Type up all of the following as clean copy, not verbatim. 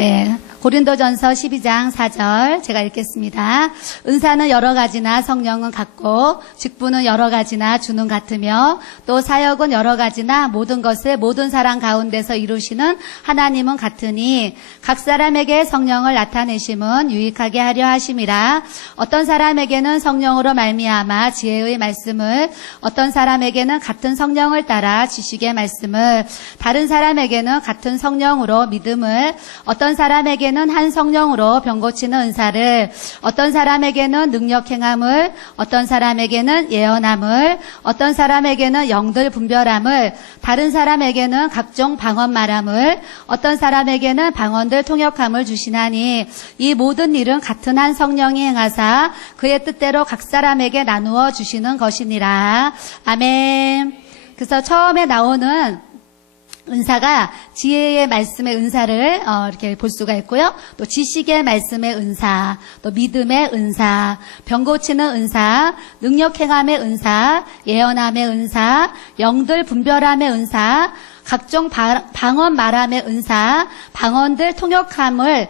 네, 고린도전서 12장 4절 제가 읽겠습니다. 은사는 여러 가지나 성령은 같고 직분은 여러 가지나 주는 같으며 또 사역은 여러 가지나 모든 것을 모든 사람 가운데서 이루시는 하나님은 같으니 각 사람에게 성령을 나타내심은 유익하게 하려 하심이라. 어떤 사람에게는 성령으로 말미암아 지혜의 말씀을, 어떤 사람에게는 같은 성령을 따라 지식의 말씀을, 다른 사람에게는 같은 성령으로 믿음을, 어떤 사람에게는 한 성령으로 병 고치는 은사를, 어떤 사람에게는 능력 행함을, 어떤 사람에게는 예언함을, 어떤 사람에게는 영들 분별함을, 다른 사람에게는 각종 방언 말함을, 어떤 사람에게는 방언들 통역함을 주시나니 이 모든 일은 같은 한 성령이 행하사 그의 뜻대로 각 사람에게 나누어 주시는 것이니라. 아멘. 그래서 처음에 나오는 은사가 지혜의 말씀의 은사를 이렇게 볼 수가 있고요. 또 지식의 말씀의 은사, 또 믿음의 은사, 병 고치는 은사, 능력 행함의 은사, 예언함의 은사, 영들 분별함의 은사, 각종 방언 말함의 은사, 방언들 통역함을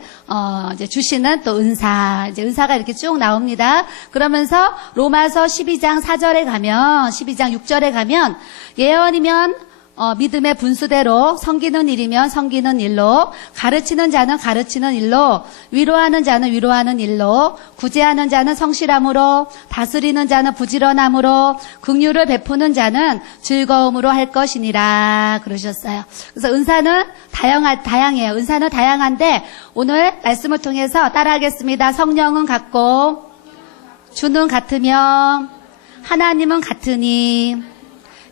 이제 주시는 또 은사, 이제 은사가 이렇게 쭉 나옵니다. 그러면서 로마서 12장 4절에 가면, 12장 6절에 가면 예언이면 믿음의 분수대로, 섬기는 일이면 섬기는 일로, 가르치는 자는 가르치는 일로, 위로하는 자는 위로하는 일로, 구제하는 자는 성실함으로, 다스리는 자는 부지런함으로, 긍휼을 베푸는 자는 즐거움으로 할 것이니라 그러셨어요. 그래서 은사는 다양해요. 은사는 다양한데 오늘 말씀을 통해서 따라하겠습니다. 성령은 같고 주는 같으며 하나님은 같으니.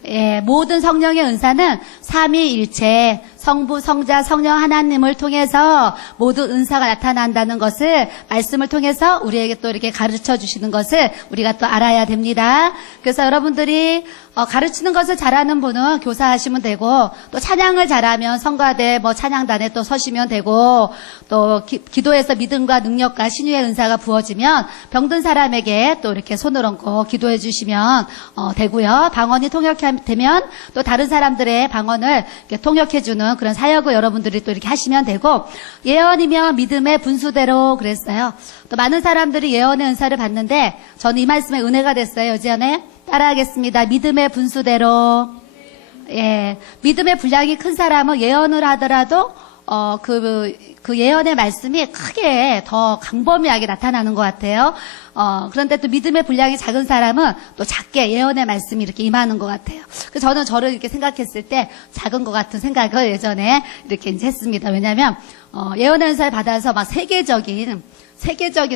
예, 모든 성령의 은사는 삼위일체, 성부, 성자, 성령 하나님을 통해서 모든 은사가 나타난다는 것을 말씀을 통해서 우리에게 또 이렇게 가르쳐 주시는 것을 우리가 또 알아야 됩니다. 그래서 여러분들이 가르치는 것을 잘하는 분은 교사하시면 되고, 또 찬양을 잘하면 성가대 찬양단에 또 서시면 되고, 또 기도에서 믿음과 능력과 신유의 은사가 부어지면 병든 사람에게 또 이렇게 손을 얹고 기도해 주시면 되고요. 방언이 통역되면 또 다른 사람들의 방언을 이렇게 통역해 주는 그런 사역을 여러분들이 또 이렇게 하시면 되고, 예언이면 믿음의 분수대로 그랬어요. 또 많은 사람들이 예언의 은사를 받는데 저는 이 말씀에 은혜가 됐어요. 예전에 따라하겠습니다. 믿음의 분수대로. 예, 믿음의 분량이 큰 사람은 예언을 하더라도 그 예언의 말씀이 크게 더 강범위하게 나타나는 것 같아요. 그런데 또 믿음의 분량이 작은 사람은 또 작게 예언의 말씀이 이렇게 임하는 것 같아요. 그래서 저는 저를 이렇게 생각했을 때 작은 것 같은 생각을 예전에 이렇게 이제 했습니다. 왜냐하면 예언의 은사를 받아서 막 세계적인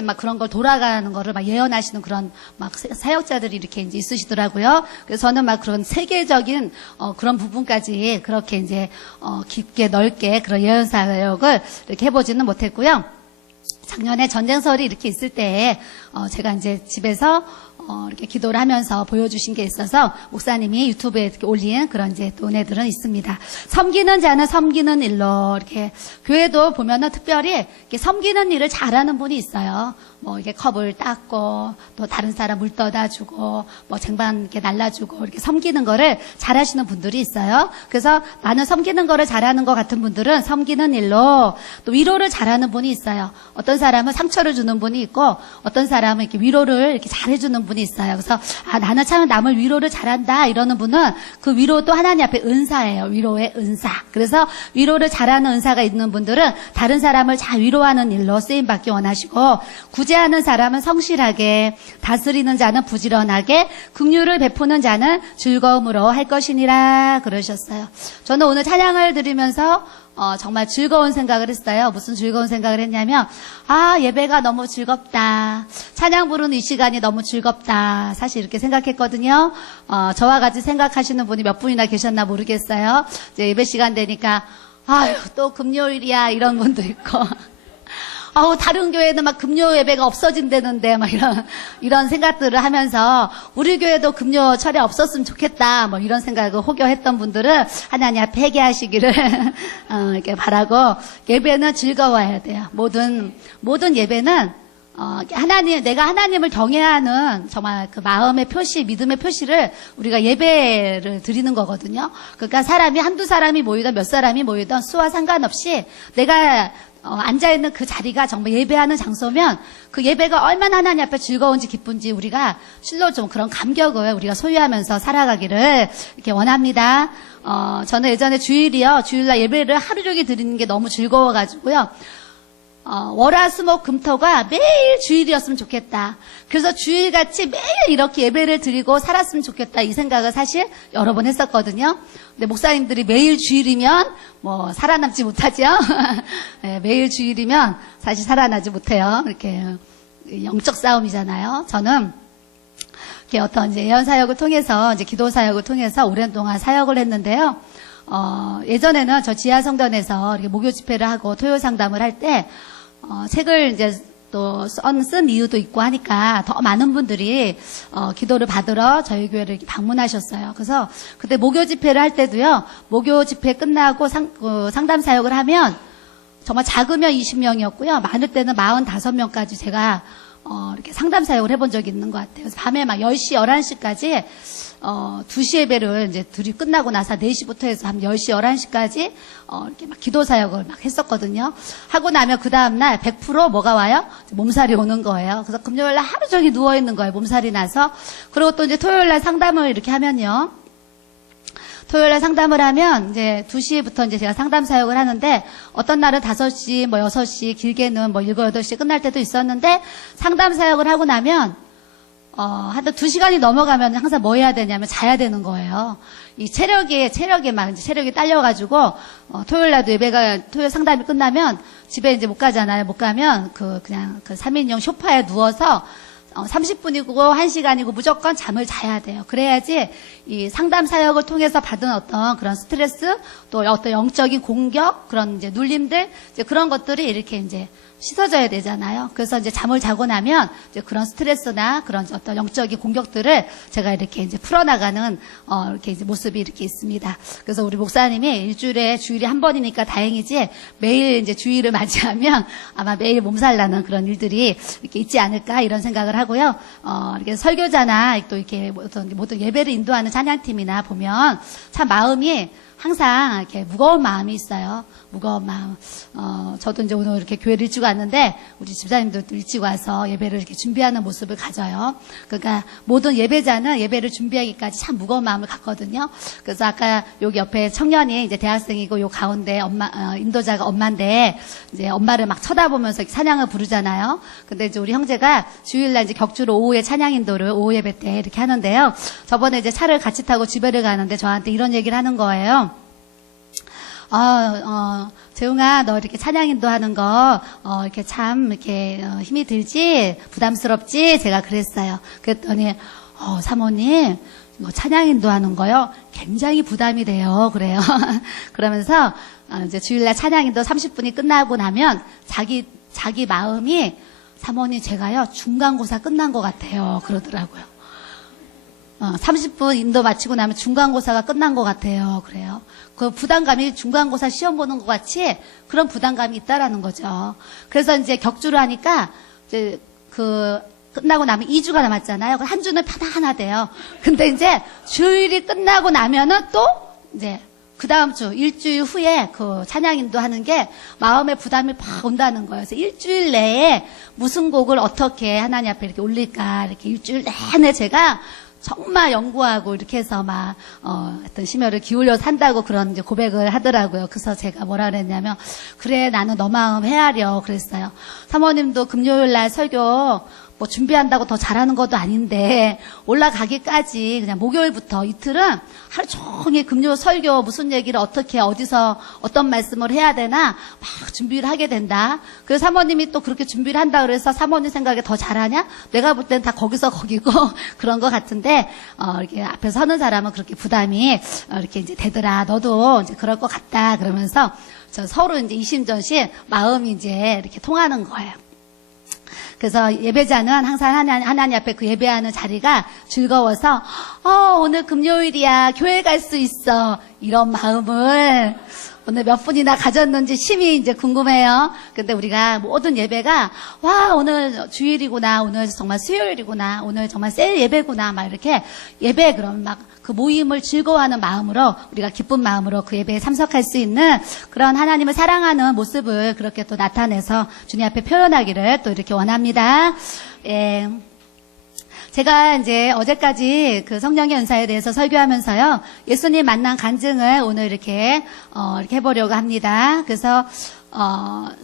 막 그런 걸 돌아가는 거를 막 예언하시는 그런 막 사역자들이 이렇게 이제 있으시더라고요. 그래서 저는 막 그런 세계적인 그런 부분까지 그렇게 이제 깊게 넓게 그런 예언 사역을 이렇게 해보지는 못했고요. 작년에 전쟁설이 이렇게 있을 때 제가 이제 집에서 이렇게 기도를 하면서 보여주신 게 있어서 목사님이 유튜브에 이렇게 올린 그런 이제 또 은혜들은 있습니다. 섬기는 자는 섬기는 일로, 이렇게 교회도 보면은 특별히 이렇게 섬기는 일을 잘하는 분이 있어요. 이렇게 컵을 닦고, 또 다른 사람 물 떠다 주고, 쟁반 이렇게 날라주고, 이렇게 섬기는 거를 잘하시는 분들이 있어요. 그래서 나는 섬기는 거를 잘하는 것 같은 분들은 섬기는 일로, 또 위로를 잘하는 분이 있어요. 어떤 사람은 상처를 주는 분이 있고, 어떤 사람은 이렇게 위로를 이렇게 잘해주는 분이 있어요. 그래서 나는 참 남을 위로를 잘한다 이러는 분은 그 위로도 하나님 앞에 은사예요. 위로의 은사. 그래서 위로를 잘하는 은사가 있는 분들은 다른 사람을 잘 위로하는 일로 쓰임받기 원하시고, 구제하는 사람은 성실하게, 다스리는 자는 부지런하게, 긍휼을 베푸는 자는 즐거움으로 할 것이니라 그러셨어요. 저는 오늘 찬양을 들으면서 정말 즐거운 생각을 했어요. 무슨 즐거운 생각을 했냐면, 예배가 너무 즐겁다. 찬양 부르는 이 시간이 너무 즐겁다. 사실 이렇게 생각했거든요. 저와 같이 생각하시는 분이 몇 분이나 계셨나 모르겠어요. 이제 예배 시간 되니까, 또 금요일이야. 이런 분도 있고. 다른 교회는 막 금요 예배가 없어진다는데, 막 이런 생각들을 하면서, 우리 교회도 금요 철에 없었으면 좋겠다, 이런 생각을 호교했던 분들은 하나님 앞에 회개하시기를, 이렇게 바라고, 예배는 즐거워야 돼요. 모든 예배는, 내가 하나님을 경외하는 정말 그 마음의 표시, 믿음의 표시를 우리가 예배를 드리는 거거든요. 그러니까 사람이 한두 사람이 모이든 몇 사람이 모이든 수와 상관없이 내가 앉아있는 그 자리가 정말 예배하는 장소면 그 예배가 얼마나 하나님 앞에 즐거운지 기쁜지 우리가 실로 좀 그런 감격을 우리가 소유하면서 살아가기를 이렇게 원합니다. 저는 예전에 주일날 예배를 하루 종일 드리는 게 너무 즐거워가지고요. 월화수목금토가 매일 주일이었으면 좋겠다. 그래서 주일같이 매일 이렇게 예배를 드리고 살았으면 좋겠다. 이 생각을 사실 여러 번 했었거든요. 근데 목사님들이 매일 주일이면 뭐 살아남지 못하죠. 네, 매일 주일이면 사실 살아나지 못해요. 이렇게 영적 싸움이잖아요. 저는 이렇게 어떤 이제 예언 사역을 통해서 이제 기도 사역을 통해서 오랜 동안 사역을 했는데요. 예전에는 저 지하성전에서 이렇게 목요 집회를 하고 토요 상담을 할 때, 책을 이제 또 쓴 이유도 있고 하니까 더 많은 분들이, 기도를 받으러 저희 교회를 이렇게 방문하셨어요. 그래서 그때 목요 집회를 할 때도요, 목요 집회 끝나고 상담 사역을 하면 정말 작으면 20명이었고요. 많을 때는 45명까지 제가, 이렇게 상담 사역을 해본 적이 있는 것 같아요. 그래서 밤에 막 10시, 11시까지 2시 예배를 이제 끝나고 나서 4시부터 해서 한 10시, 11시까지, 이렇게 막 기도 사역을 막 했었거든요. 하고 나면 그 다음날 100% 뭐가 와요? 몸살이 오는 거예요. 그래서 금요일날 하루 종일 누워있는 거예요. 몸살이 나서. 그리고 또 이제 토요일날 상담을 이렇게 하면요. 토요일날 상담을 하면 이제 2시부터 이제 제가 상담 사역을 하는데 어떤 날은 5시, 뭐 6시, 길게는 뭐 7, 8시에 끝날 때도 있었는데 상담 사역을 하고 나면 하여튼 2시간이 넘어가면 항상 뭐 해야 되냐면 자야 되는 거예요. 이 체력이 막 이제 체력이 딸려가지고, 토요일 날도 토요일 상담이 끝나면 집에 이제 못 가잖아요. 못 가면 그냥 그 3인용 소파에 누워서 30분이고 1시간이고 무조건 잠을 자야 돼요. 그래야지 이 상담 사역을 통해서 받은 어떤 그런 스트레스, 또 어떤 영적인 공격, 그런 이제 눌림들, 이제 그런 것들이 이렇게 이제 씻어져야 되잖아요. 그래서 이제 잠을 자고 나면 이제 그런 스트레스나 그런 어떤 영적인 공격들을 제가 이렇게 이제 풀어나가는, 이렇게 이제 모습이 이렇게 있습니다. 그래서 우리 목사님이 주일에 한 번이니까 다행이지 매일 이제 주일을 맞이하면 아마 매일 몸살 나는 그런 일들이 이렇게 있지 않을까 이런 생각을 하고요. 이렇게 설교자나 또 이렇게 모든 예배를 인도하는 찬양팀이나 보면 참 마음이 항상 이렇게 무거운 마음이 있어요. 무거운 마음. 저도 이제 오늘 이렇게 교회를 일찍 왔는데, 우리 집사님도 일찍 와서 예배를 이렇게 준비하는 모습을 가져요. 그러니까 모든 예배자는 예배를 준비하기까지 참 무거운 마음을 갖거든요. 그래서 아까 여기 옆에 청년이 이제 대학생이고 요 가운데 인도자가 엄마인데, 이제 엄마를 막 쳐다보면서 찬양을 부르잖아요. 근데 이제 우리 형제가 주일날 이제 격주로 오후에 찬양 인도를 오후 예배 때 이렇게 하는데요. 저번에 이제 차를 같이 타고 집에를 가는데 저한테 이런 얘기를 하는 거예요. 재웅아, 너 이렇게 찬양 인도하는 거, 이렇게 참, 이렇게, 힘이 들지? 부담스럽지? 제가 그랬어요. 그랬더니, 사모님, 찬양 인도하는 거요? 굉장히 부담이 돼요. 그래요. 그러면서, 이제 주일날 찬양 인도 30분이 끝나고 나면, 자기 마음이, 사모님, 제가요, 중간고사 끝난 것 같아요. 그러더라고요. 30분 인도 마치고 나면 중간고사가 끝난 것 같아요. 그래요. 그 부담감이 중간고사 시험 보는 것 같이 그런 부담감이 있다라는 거죠. 그래서 이제 격주를 하니까 이제 끝나고 나면 2주가 남았잖아요. 한 주는 편안하대요. 근데 이제 주일이 끝나고 나면은 또 이제 그 다음 주, 일주일 후에 그 찬양인도 하는 게 마음의 부담이 팍 온다는 거예요. 그래서 일주일 내에 무슨 곡을 어떻게 하나님 앞에 이렇게 올릴까, 이렇게 일주일 내내 제가 정말 연구하고 이렇게 해서 막, 어떤 심혈을 기울여서 한다고 그런 이제 고백을 하더라고요. 그래서 제가 뭐라 그랬냐면, 그래, 나는 너 마음 헤아려. 그랬어요. 사모님도 금요일 날 설교 뭐 준비한다고 더 잘하는 것도 아닌데, 올라가기까지 그냥 목요일부터 이틀은 하루 종일 금요 설교 무슨 얘기를 어떻게, 어디서, 어떤 말씀을 해야 되나, 막 준비를 하게 된다. 그래서 사모님이 또 그렇게 준비를 한다 그래서 사모님 생각에 더 잘하냐? 내가 볼 땐 다 거기서 거기고, 그런 것 같은데, 이렇게 앞에 서는 사람은 그렇게 부담이, 이렇게 이제 되더라. 너도 이제 그럴 것 같다. 그러면서 서로 이제 이심전심 마음이 이제 이렇게 통하는 거예요. 그래서 예배자는 항상 하나님 앞에 그 예배하는 자리가 즐거워서 오늘 금요일이야 교회 갈 수 있어 이런 마음을 오늘 몇 분이나 가졌는지 심히 이제 궁금해요. 근데 우리가 모든 예배가, 와, 오늘 주일이구나, 오늘 정말 수요일이구나, 오늘 정말 셀 예배구나, 막 이렇게 예배 그럼 막 그 모임을 즐거워하는 마음으로 우리가 기쁜 마음으로 그 예배에 참석할 수 있는 그런 하나님을 사랑하는 모습을 그렇게 또 나타내서 주님 앞에 표현하기를 또 이렇게 원합니다. 예. 제가 이제 어제까지 그 성령의 은사에 대해서 설교하면서요, 예수님 만난 간증을 오늘 이렇게 해보려고 합니다. 그래서,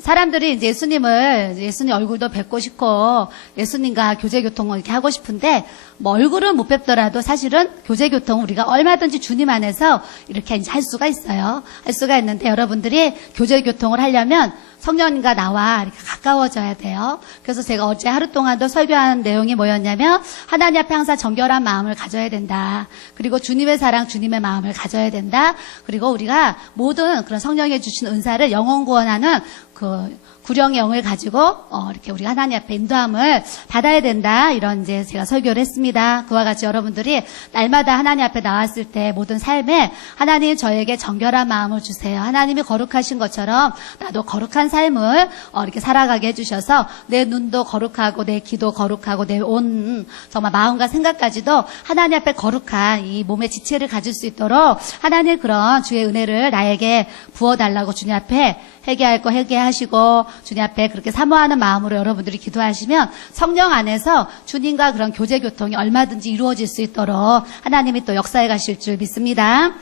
사람들이 이제 예수님 얼굴도 뵙고 싶고, 예수님과 교제교통을 이렇게 하고 싶은데, 뭐 얼굴은 못 뵙더라도 사실은 교제교통을 우리가 얼마든지 주님 안에서 이렇게 이제 할 수가 있어요. 할 수가 있는데 여러분들이 교제교통을 하려면 성령님과 나와 이렇게 가까워져야 돼요. 그래서 제가 어제 하루 동안도 설교한 내용이 뭐였냐면, 하나님 앞에 항상 정결한 마음을 가져야 된다. 그리고 주님의 사랑, 주님의 마음을 가져야 된다. 그리고 우리가 모든 그런 성령이 주신 은사를 영원 구원하는 그 구령의 영을 가지고 이렇게 우리가 하나님 앞에 인도함을 받아야 된다. 이런 이제 제가 설교를 했습니다. 그와 같이 여러분들이 날마다 하나님 앞에 나왔을 때 모든 삶에 하나님 저에게 정결한 마음을 주세요. 하나님이 거룩하신 것처럼 나도 거룩한 삶을 이렇게 살아가게 해주셔서 내 눈도 거룩하고 내 귀도 거룩하고 내 온 정말 마음과 생각까지도 하나님 앞에 거룩한 이 몸의 지체를 가질 수 있도록 하나님 그런 주의 은혜를 나에게 부어달라고 주님 앞에 회개할 거 회개하시고 주님 앞에 그렇게 사모하는 마음으로 여러분들이 기도하시면 성령 안에서 주님과 그런 교제교통이 얼마든지 이루어질 수 있도록 하나님이 또 역사해 가실 줄 믿습니다.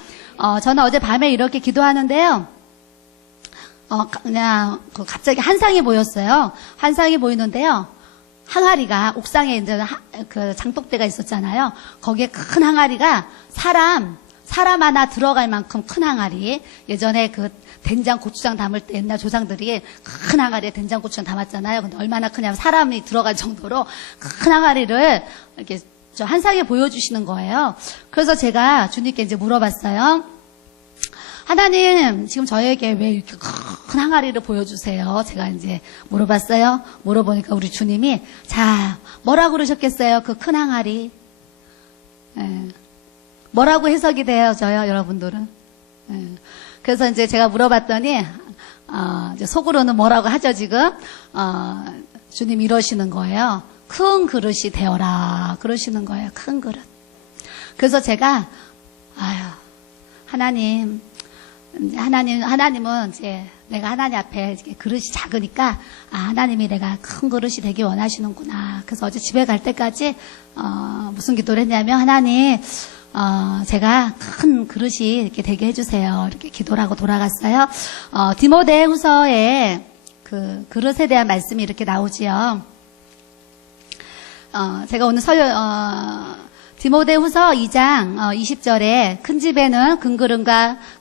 저는 어제 밤에 이렇게 기도하는데요. 그냥 갑자기 한상이 보였어요. 한상이 보이는데요. 항아리가 옥상에 이제 그 장독대가 있었잖아요. 거기에 큰 항아리가 사람 하나 들어갈 만큼 큰 항아리. 예전에 그 된장, 고추장 담을 때 옛날 조상들이 큰 항아리에 된장, 고추장 담았잖아요. 근데 얼마나 크냐면 사람이 들어갈 정도로 큰 항아리를 이렇게 저 한상에 보여주시는 거예요. 그래서 제가 주님께 이제 물어봤어요. 하나님, 지금 저에게 왜 이렇게 큰 항아리를 보여주세요? 제가 이제 물어봤어요. 물어보니까 우리 주님이, 자, 뭐라고 그러셨겠어요? 그 큰 항아리. 예. 뭐라고 해석이 되어져요, 여러분들은? 예. 그래서 이제 제가 물어봤더니, 이제 속으로는 뭐라고 하죠, 지금? 주님 이러시는 거예요. 큰 그릇이 되어라. 그러시는 거예요, 큰 그릇. 그래서 제가, 하나님은 이제 내가 하나님 앞에 이렇게 그릇이 작으니까, 하나님이 내가 큰 그릇이 되기 원하시는구나. 그래서 어제 집에 갈 때까지, 무슨 기도를 했냐면, 하나님, 제가 큰 그릇이 이렇게 되게 해주세요. 이렇게 기도를 하고 돌아갔어요. 디모데 후서에 그 그릇에 대한 말씀이 이렇게 나오지요. 제가 오늘 디모데 후서 2장 20절에 큰 집에는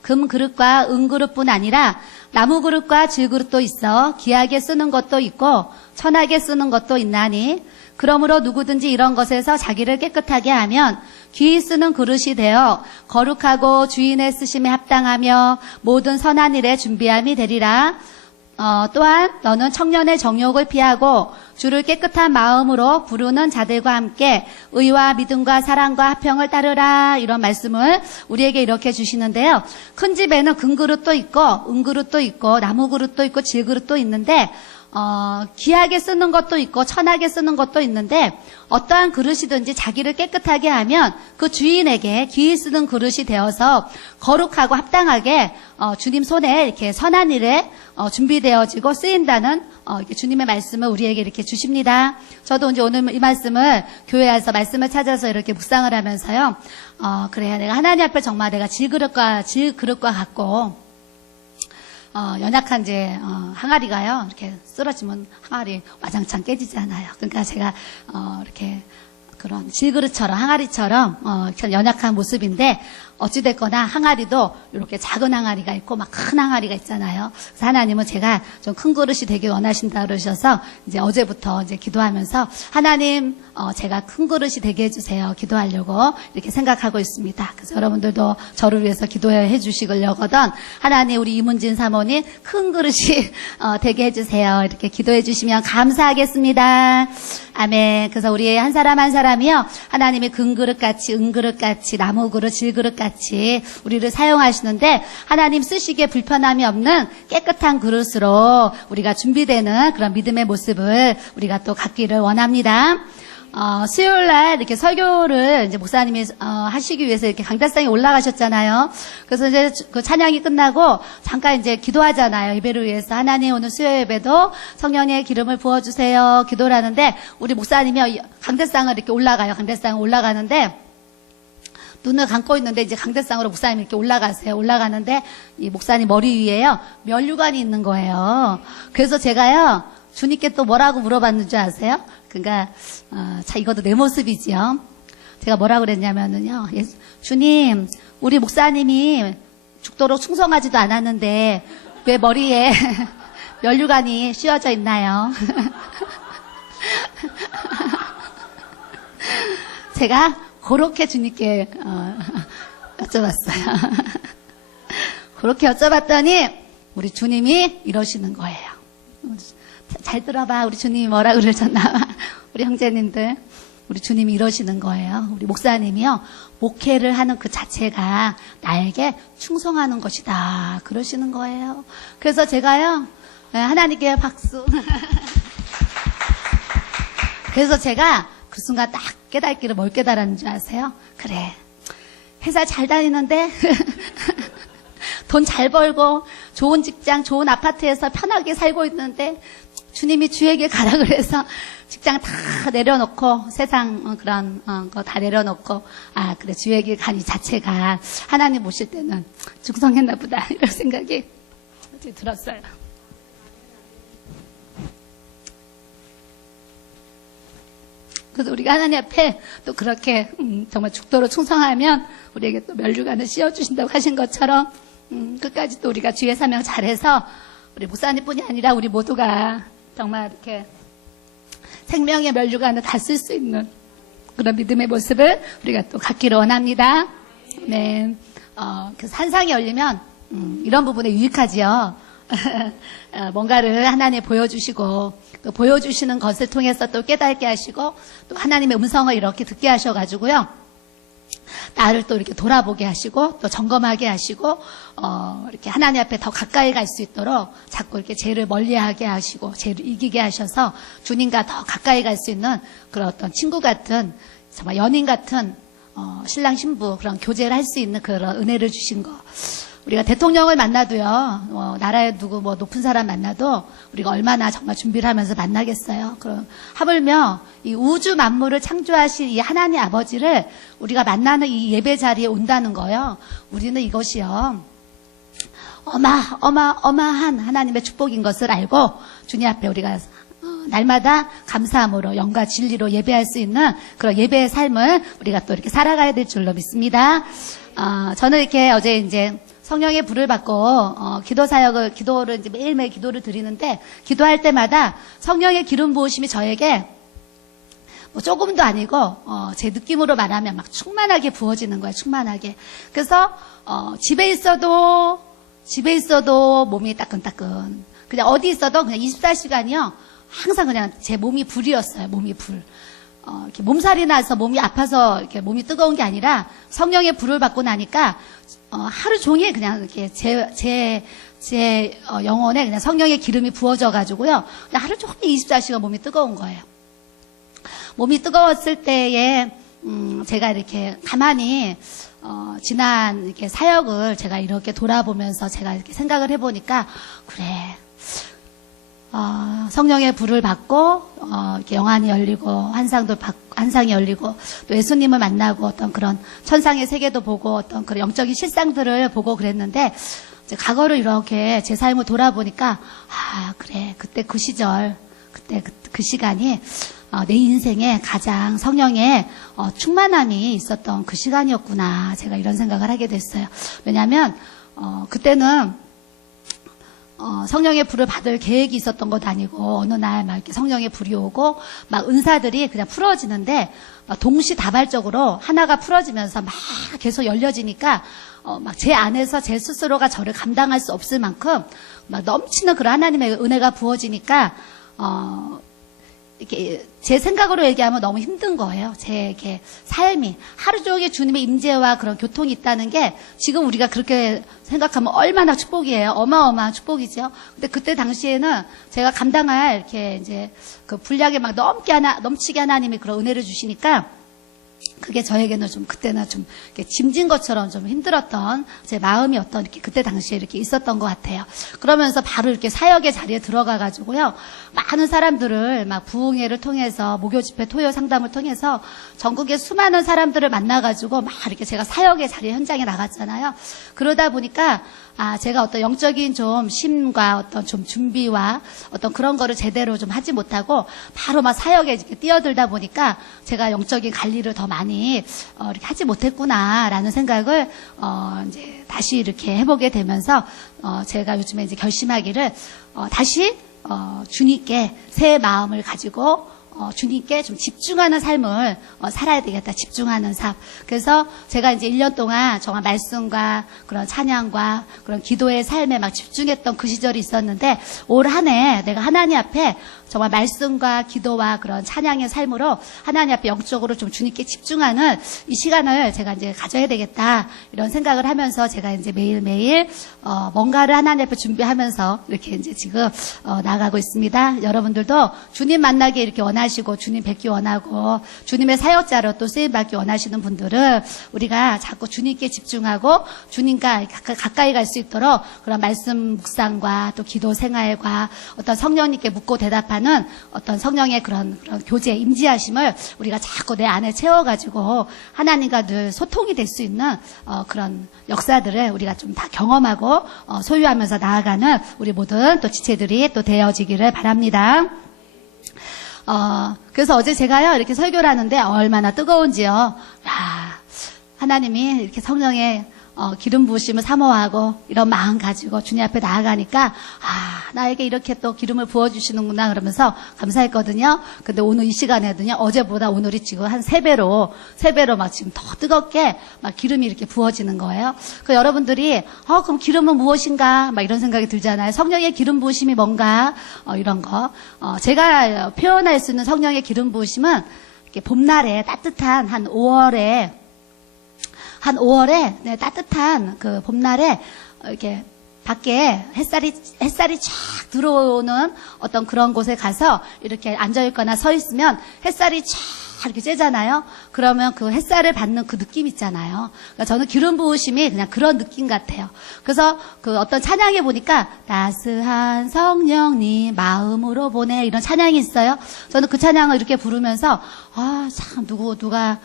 금그릇과 은그릇뿐 아니라 나무그릇과 질그릇도 있어 귀하게 쓰는 것도 있고 천하게 쓰는 것도 있나니 그러므로 누구든지 이런 것에서 자기를 깨끗하게 하면 귀히 쓰는 그릇이 되어 거룩하고 주인의 쓰심에 합당하며 모든 선한 일에 준비함이 되리라. 또한 너는 청년의 정욕을 피하고 주를 깨끗한 마음으로 부르는 자들과 함께 의와 믿음과 사랑과 화평을 따르라. 이런 말씀을 우리에게 이렇게 주시는데요. 큰 집에는 금그릇도 있고 은그릇도 있고 나무그릇도 있고 질그릇도 있는데 귀하게 쓰는 것도 있고 천하게 쓰는 것도 있는데 어떠한 그릇이든지 자기를 깨끗하게 하면 그 주인에게 귀히 쓰는 그릇이 되어서 거룩하고 합당하게 주님 손에 이렇게 선한 일에 준비되어지고 쓰인다는 이렇게 주님의 말씀을 우리에게 이렇게 주십니다. 저도 이제 오늘 이 말씀을 교회에서 말씀을 찾아서 이렇게 묵상을 하면서요. 그래야 내가 하나님 앞에 정말 내가 질그릇과 같고 연약한 이제 항아리가요 이렇게 쓰러지면 항아리 와장창 깨지지 않아요. 그러니까 제가 이렇게 그런 질그릇처럼 항아리처럼 참 연약한 모습인데 어찌됐거나 항아리도 이렇게 작은 항아리가 있고 막 큰 항아리가 있잖아요. 그래서 하나님은 제가 좀 큰 그릇이 되길 원하신다 그러셔서 이제 어제부터 이제 기도하면서 하나님 제가 큰 그릇이 되게 해주세요. 기도하려고 이렇게 생각하고 있습니다. 그래서 여러분들도 저를 위해서 기도해 주시려거든 하나님 우리 이문진 사모님 큰 그릇이 되게 해주세요. 이렇게 기도해 주시면 감사하겠습니다. 아멘. 그래서 우리 한 사람 한 사람이요 하나님의 금그릇같이 은그릇같이 나무그릇 질그릇같이 같이 우리를 사용하시는데 하나님 쓰시기에 불편함이 없는 깨끗한 그릇으로 우리가 준비되는 그런 믿음의 모습을 우리가 또 갖기를 원합니다. 수요일 날 이렇게 설교를 이제 목사님이 하시기 위해서 이렇게 강단상에 올라가셨잖아요. 그래서 이제 그 찬양이 끝나고 잠깐 이제 기도하잖아요. 예배를 위해서 하나님 오늘 수요 예배도 성령의 기름을 부어주세요. 기도를 하는데 우리 목사님이 강단상을 이렇게 올라가요. 강단상을 올라가는데 눈을 감고 있는데 이제 강대상으로 목사님이 이렇게 올라가세요. 올라가는데 이 목사님 머리 위에요 면류관이 있는 거예요. 그래서 제가요 주님께 또 뭐라고 물어봤는 줄 아세요? 그러니까 자 이것도 내 모습이지요. 제가 뭐라고 그랬냐면은요, 주님 우리 목사님이 죽도록 충성하지도 않았는데 왜 머리에 면류관이 씌워져 있나요? 제가 그렇게 주님께 여쭤봤어요. 그렇게 여쭤봤더니 우리 주님이 이러시는 거예요. 잘 들어봐. 우리 주님이 뭐라 그러셨나. 우리 형제님들. 우리 주님이 이러시는 거예요. 우리 목사님이요. 목회를 하는 그 자체가 나에게 충성하는 것이다. 그러시는 거예요. 그래서 제가요. 하나님께 박수. 그래서 제가 그 순간 딱 깨닫기를 뭘 깨달았는 줄 아세요? 그래. 회사 잘 다니는데 돈 잘 벌고 좋은 직장, 좋은 아파트에서 편하게 살고 있는데 주님이 주에게 가라 그래서 직장 다 내려놓고 세상 그런 거 다 내려놓고 그래 주에게 간 이 자체가 하나님 모실 때는 충성했나 보다 이런 생각이 들었어요. 그래서 우리가 하나님 앞에 또 그렇게 정말 죽도록 충성하면 우리에게 또 면류관을 씌워주신다고 하신 것처럼 끝까지 또 우리가 주의 사명 잘해서 우리 목사님뿐이 아니라 우리 모두가 정말 이렇게 생명의 면류관을 다 쓸 수 있는 그런 믿음의 모습을 우리가 또 갖기를 원합니다. 네, 그래서 한상이 열리면 이런 부분에 유익하지요. 뭔가를 하나님 보여주시고 또 보여주시는 것을 통해서 또 깨닫게 하시고 또 하나님의 음성을 이렇게 듣게 하셔가지고요. 나를 또 이렇게 돌아보게 하시고 또 점검하게 하시고 이렇게 하나님 앞에 더 가까이 갈 수 있도록 자꾸 이렇게 죄를 멀리하게 하시고 죄를 이기게 하셔서 주님과 더 가까이 갈 수 있는 그런 어떤 친구 같은 정말 연인 같은 신랑 신부 그런 교제를 할 수 있는 그런 은혜를 주신 거. 우리가 대통령을 만나도요, 나라에 누구 높은 사람 만나도 우리가 얼마나 정말 준비를 하면서 만나겠어요. 그럼 하물며 이 우주 만물을 창조하신 이 하나님 아버지를 우리가 만나는 이 예배 자리에 온다는 거요. 우리는 이것이요, 어마어마한 하나님의 축복인 것을 알고 주님 앞에 우리가 날마다 감사함으로 영과 진리로 예배할 수 있는 그런 예배의 삶을 우리가 또 이렇게 살아가야 될 줄로 믿습니다. 저는 이렇게 어제 이제 성령의 불을 받고 기도를 이제 매일매일 기도를 드리는데 기도할 때마다 성령의 기름 부으심이 저에게 조금도 아니고 제 느낌으로 말하면 막 충만하게 부어지는 거예요. 충만하게. 그래서 집에 있어도 몸이 따끈따끈. 그냥 어디 있어도 그냥 24시간이요. 항상 그냥 제 몸이 불이었어요. 몸이 불. 이렇게 몸살이 나서 몸이 아파서 이렇게 몸이 뜨거운 게 아니라 성령의 불을 받고 나니까 하루 종일 그냥 이렇게 제 영혼에 그냥 성령의 기름이 부어져 가지고요. 그냥 하루 종일 24시간 몸이 뜨거운 거예요. 몸이 뜨거웠을 때에 제가 이렇게 가만히 지난 이렇게 사역을 제가 이렇게 돌아보면서 제가 이렇게 생각을 해보니까 그래. 성령의 불을 받고 이렇게 영안이 열리고 환상이 열리고 또 예수님을 만나고 어떤 그런 천상의 세계도 보고 어떤 그런 영적인 실상들을 보고 그랬는데 이제 과거를 이렇게 제 삶을 돌아보니까 그래 그때 그 시절 그때 그 시간이 내 인생에 가장 성령의 충만함이 있었던 그 시간이었구나 제가 이런 생각을 하게 됐어요. 왜냐하면 그때는 성령의 불을 받을 계획이 있었던 것도 아니고 어느 날 막 이렇게 성령의 불이 오고 막 은사들이 그냥 풀어지는데 막 동시다발적으로 하나가 풀어지면서 막 계속 열려지니까 막 제 안에서 제 스스로가 저를 감당할 수 없을 만큼 막 넘치는 그런 하나님의 은혜가 부어지니까 이렇게 제 생각으로 얘기하면 너무 힘든 거예요. 제 이렇게 삶이 하루 종일 주님의 임재와 그런 교통이 있다는 게 지금 우리가 그렇게 생각하면 얼마나 축복이에요. 어마어마한 축복이죠. 근데 그때 당시에는 제가 감당할 이렇게 이제 그 분량에 막 넘치게 하나님이 그런 은혜를 주시니까 그게 저에게는 좀 그때는 좀 짐진 것처럼 좀 힘들었던 제 마음이 어떤 이렇게 그때 당시에 이렇게 있었던 것 같아요. 그러면서 바로 이렇게 사역의 자리에 들어가 가지고요. 많은 사람들을 막 부흥회를 통해서 목요 집회 토요 상담을 통해서 전국의 수많은 사람들을 만나 가지고 막 이렇게 제가 사역의 자리 현장에 나갔잖아요. 그러다 보니까 제가 어떤 영적인 좀 심과 어떤 좀 준비와 어떤 그런 거를 제대로 좀 하지 못하고 바로 막 사역에 이렇게 뛰어들다 보니까 제가 영적인 관리를 더 많이 이렇게 하지 못했구나라는 생각을 이제 다시 이렇게 해보게 되면서 제가 요즘에 이제 결심하기를 다시 주님께 새 마음을 가지고 주님께 좀 집중하는 삶을 살아야 되겠다. 집중하는 삶. 그래서 제가 이제 1년 동안 정말 말씀과 그런 찬양과 그런 기도의 삶에 막 집중했던 그 시절이 있었는데 올 한 해 내가 하나님 앞에 정말 말씀과 기도와 그런 찬양의 삶으로 하나님 앞에 영적으로 좀 주님께 집중하는 이 시간을 제가 이제 가져야 되겠다. 이런 생각을 하면서 제가 이제 매일매일 뭔가를 하나님 앞에 준비하면서 이렇게 이제 지금 나가고 있습니다. 여러분들도 주님 만나기 이렇게 원하시고 주님 뵙기 원하고 주님의 사역자로 또 쓰임받기 원하시는 분들은 우리가 자꾸 주님께 집중하고 주님과 가까이 갈 수 있도록 그런 말씀 묵상과 또 기도 생활과 어떤 성령님께 묻고 대답하는 어떤 성령의 그런 교제, 임재하심을 우리가 자꾸 내 안에 채워가지고 하나님과 늘 소통이 될 수 있는 그런 역사들을 우리가 좀 다 경험하고 소유하면서 나아가는 우리 모든 또 지체들이 또 되어지기를 바랍니다. 그래서 어제 제가요, 이렇게 설교를 하는데 얼마나 뜨거운지요. 하나님이 이렇게 성령의 기름 부으심을 사모하고 이런 마음 가지고 주님 앞에 나아가니까 나에게 이렇게 또 기름을 부어주시는구나 그러면서 감사했거든요. 근데 오늘 이 시간에도요, 어제보다 오늘이 지금 한 3배로 막 지금 더 뜨겁게 막 기름이 이렇게 부어지는 거예요. 그 여러분들이 그럼 기름은 무엇인가 막 이런 생각이 들잖아요. 성령의 기름 부으심이 뭔가 이런 거 제가 표현할 수 있는 성령의 기름 부으심은 이렇게 봄날에 따뜻한 한 5월에 따뜻한 그 봄날에 이렇게 밖에 햇살이 쫙 들어오는 어떤 그런 곳에 가서 이렇게 앉아있거나 서 있으면 햇살이 쫙 이렇게 쬐잖아요. 그러면 그 햇살을 받는 그 느낌 있잖아요. 그러니까 저는 기름 부으심이 그냥 그런 느낌 같아요. 그래서 그 어떤 찬양에 보니까 따스한 성령님 마음으로 보내 이런 찬양이 있어요. 저는 그 찬양을 이렇게 부르면서 참 누가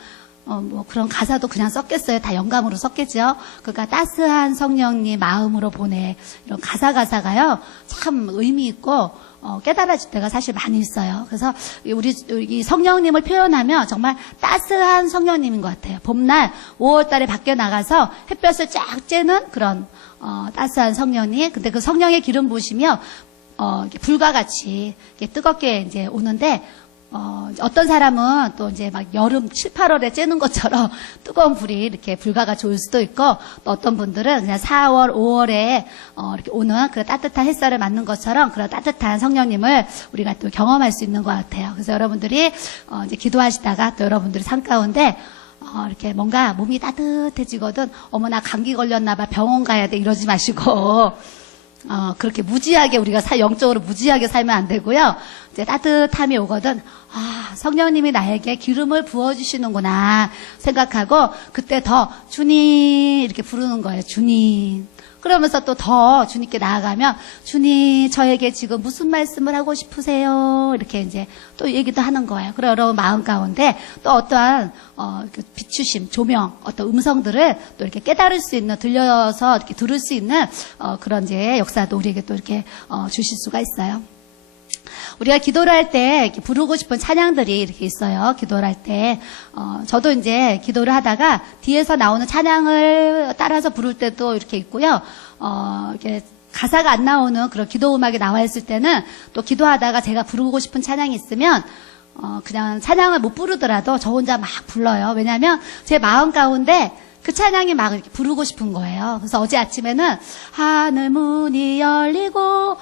뭐 그런 가사도 그냥 썼겠어요. 다 영감으로 썼겠죠. 그러니까 따스한 성령님 마음으로 보내 이런 가사가요 참 의미 있고 깨달아질 때가 사실 많이 있어요. 그래서 우리 성령님을 표현하면 정말 따스한 성령님인 것 같아요. 봄날 5월달에 밖에 나가서 햇볕을 쫙 쬐는 그런 따스한 성령님. 근데 그 성령의 기름 부으시며 이렇게 불과 같이 이렇게 뜨겁게 이제 오는데. 어떤 사람은 또 이제 막 여름 7, 8월에 쬐는 것처럼 뜨거운 불이 이렇게 불가가 좋을 수도 있고 또 어떤 분들은 그냥 4월, 5월에 이렇게 오는 그 따뜻한 햇살을 맞는 것처럼 그런 따뜻한 성령님을 우리가 또 경험할 수 있는 것 같아요. 그래서 여러분들이 이제 기도하시다가 또 여러분들이 삶 가운데 이렇게 뭔가 몸이 따뜻해지거든 어머나 감기 걸렸나 봐 병원 가야 돼 이러지 마시고 그렇게 무지하게 우리가 영적으로 무지하게 살면 안 되고요. 이제 따뜻함이 오거든 성령님이 나에게 기름을 부어주시는구나 생각하고 그때 더 주님 이렇게 부르는 거예요. 주님. 그러면서 또 더 주님께 나아가면 주님 저에게 지금 무슨 말씀을 하고 싶으세요? 이렇게 이제 또 얘기도 하는 거예요. 그래 여러분 마음 가운데 또 어떠한 비추심, 조명, 어떤 음성들을 또 이렇게 깨달을 수 있는 들려서 이렇게 들을 수 있는 그런 이제 역사도 우리에게 또 이렇게 주실 수가 있어요. 우리가 기도를 할 때 이렇게 부르고 싶은 찬양들이 이렇게 있어요. 기도를 할 때. 저도 이제 기도를 하다가 뒤에서 나오는 찬양을 따라서 부를 때도 이렇게 있고요. 이렇게 가사가 안 나오는 그런 기도 음악이 나와 있을 때는 또 기도하다가 제가 부르고 싶은 찬양이 있으면 그냥 찬양을 못 부르더라도 저 혼자 막 불러요. 왜냐하면 제 마음 가운데 그 찬양이 막 이렇게 부르고 싶은 거예요. 그래서 어제 아침에는 하늘 문이 열리고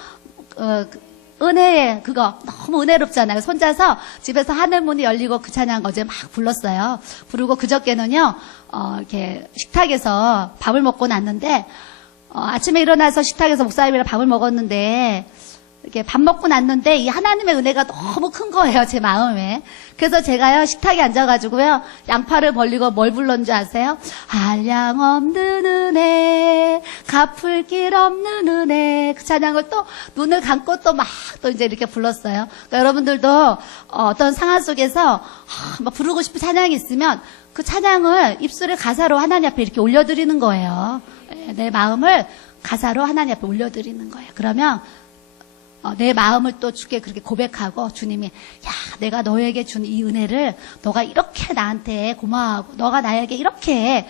은혜의 그거 너무 은혜롭잖아요. 손자서 집에서 하늘 문이 열리고 그 찬양 어제 막 불렀어요. 부르고 그저께는요, 이렇게 식탁에서 밥을 먹고 났는데, 아침에 일어나서 식탁에서 목사님이랑 밥을 먹었는데, 이렇게 밥 먹고 났는데 이 하나님의 은혜가 너무 큰 거예요, 제 마음에. 그래서 제가요, 식탁에 앉아가지고요, 양팔을 벌리고 뭘 불렀는지 아세요? 한량없는 은혜, 갚을 길 없는 은혜. 그 찬양을 또 눈을 감고 또 막 또 이제 이렇게 불렀어요. 그러니까 여러분들도 어떤 상황 속에서 막 부르고 싶은 찬양이 있으면 그 찬양을 입술을 가사로 하나님 앞에 이렇게 올려드리는 거예요. 내 마음을 가사로 하나님 앞에 올려드리는 거예요. 그러면 내 마음을 또 주께 그렇게 고백하고, 주님이 야, 내가 너에게 준 이 은혜를 너가 이렇게 나한테 고마워하고 너가 나에게 이렇게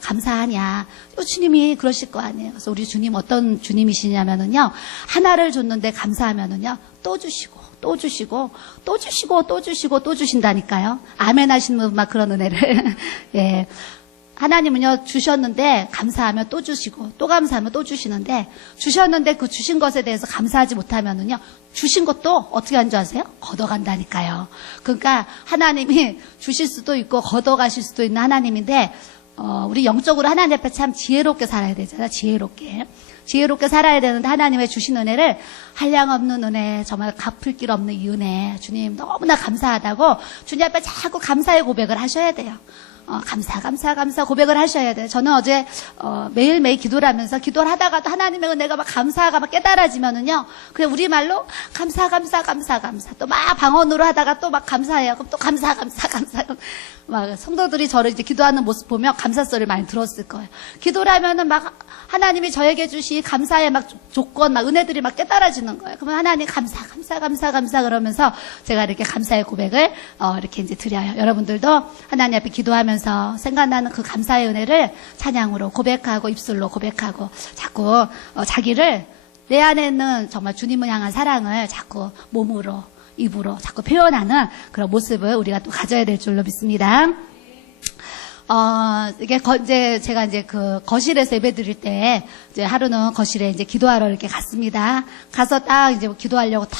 감사하냐, 또 주님이 그러실 거 아니에요. 그래서 우리 주님 어떤 주님이시냐면은요, 하나를 줬는데 감사하면은요 또 주시고 또 주시고 또 주시고 또 주시고 또 주신다니까요. 아멘 하시는 분 막 그런 은혜를 예. 하나님은요, 주셨는데 감사하면 또 주시고 또 감사하면 또 주시는데, 주셨는데 그 주신 것에 대해서 감사하지 못하면은요, 주신 것도 어떻게 하는 줄 아세요? 걷어간다니까요. 그러니까 하나님이 주실 수도 있고 걷어가실 수도 있는 하나님인데, 우리 영적으로 하나님 앞에 참 지혜롭게 살아야 되잖아요. 지혜롭게 살아야 되는데, 하나님의 주신 은혜를 한량없는 은혜, 정말 갚을 길 없는 이 은혜, 주님 너무나 감사하다고 주님 앞에 자꾸 감사의 고백을 하셔야 돼요. 감사 고백을 하셔야 돼요. 저는 어제 매일매일 기도를 하면서, 기도를 하다가도 하나님의 은혜가 막 감사가 막 깨달아지면은요, 그냥 우리말로 감사 또 막 방언으로 하다가 또 막 감사해요. 그럼 또 감사 막 성도들이 저를 이제 기도하는 모습 보면 감사 소리를 많이 들었을 거예요. 기도를 하면은 막 하나님이 저에게 주신 감사의 막 조건, 막 은혜들이 막 깨달아지는 거예요. 그러면 하나님 감사 그러면서 제가 이렇게 감사의 고백을 이렇게 이제 드려요. 여러분들도 하나님 앞에 기도하면서 생각나는 그 감사의 은혜를 찬양으로 고백하고 입술로 고백하고, 자꾸 자기를, 내 안에 있는 정말 주님을 향한 사랑을 자꾸 몸으로, 입으로 자꾸 표현하는 그런 모습을 우리가 또 가져야 될 줄로 믿습니다. 이게 이제 제가 이제 그 거실에서 예배 드릴 때, 이제 하루는 거실에 이제 기도하러 이렇게 갔습니다. 가서 딱 이제 기도하려고 딱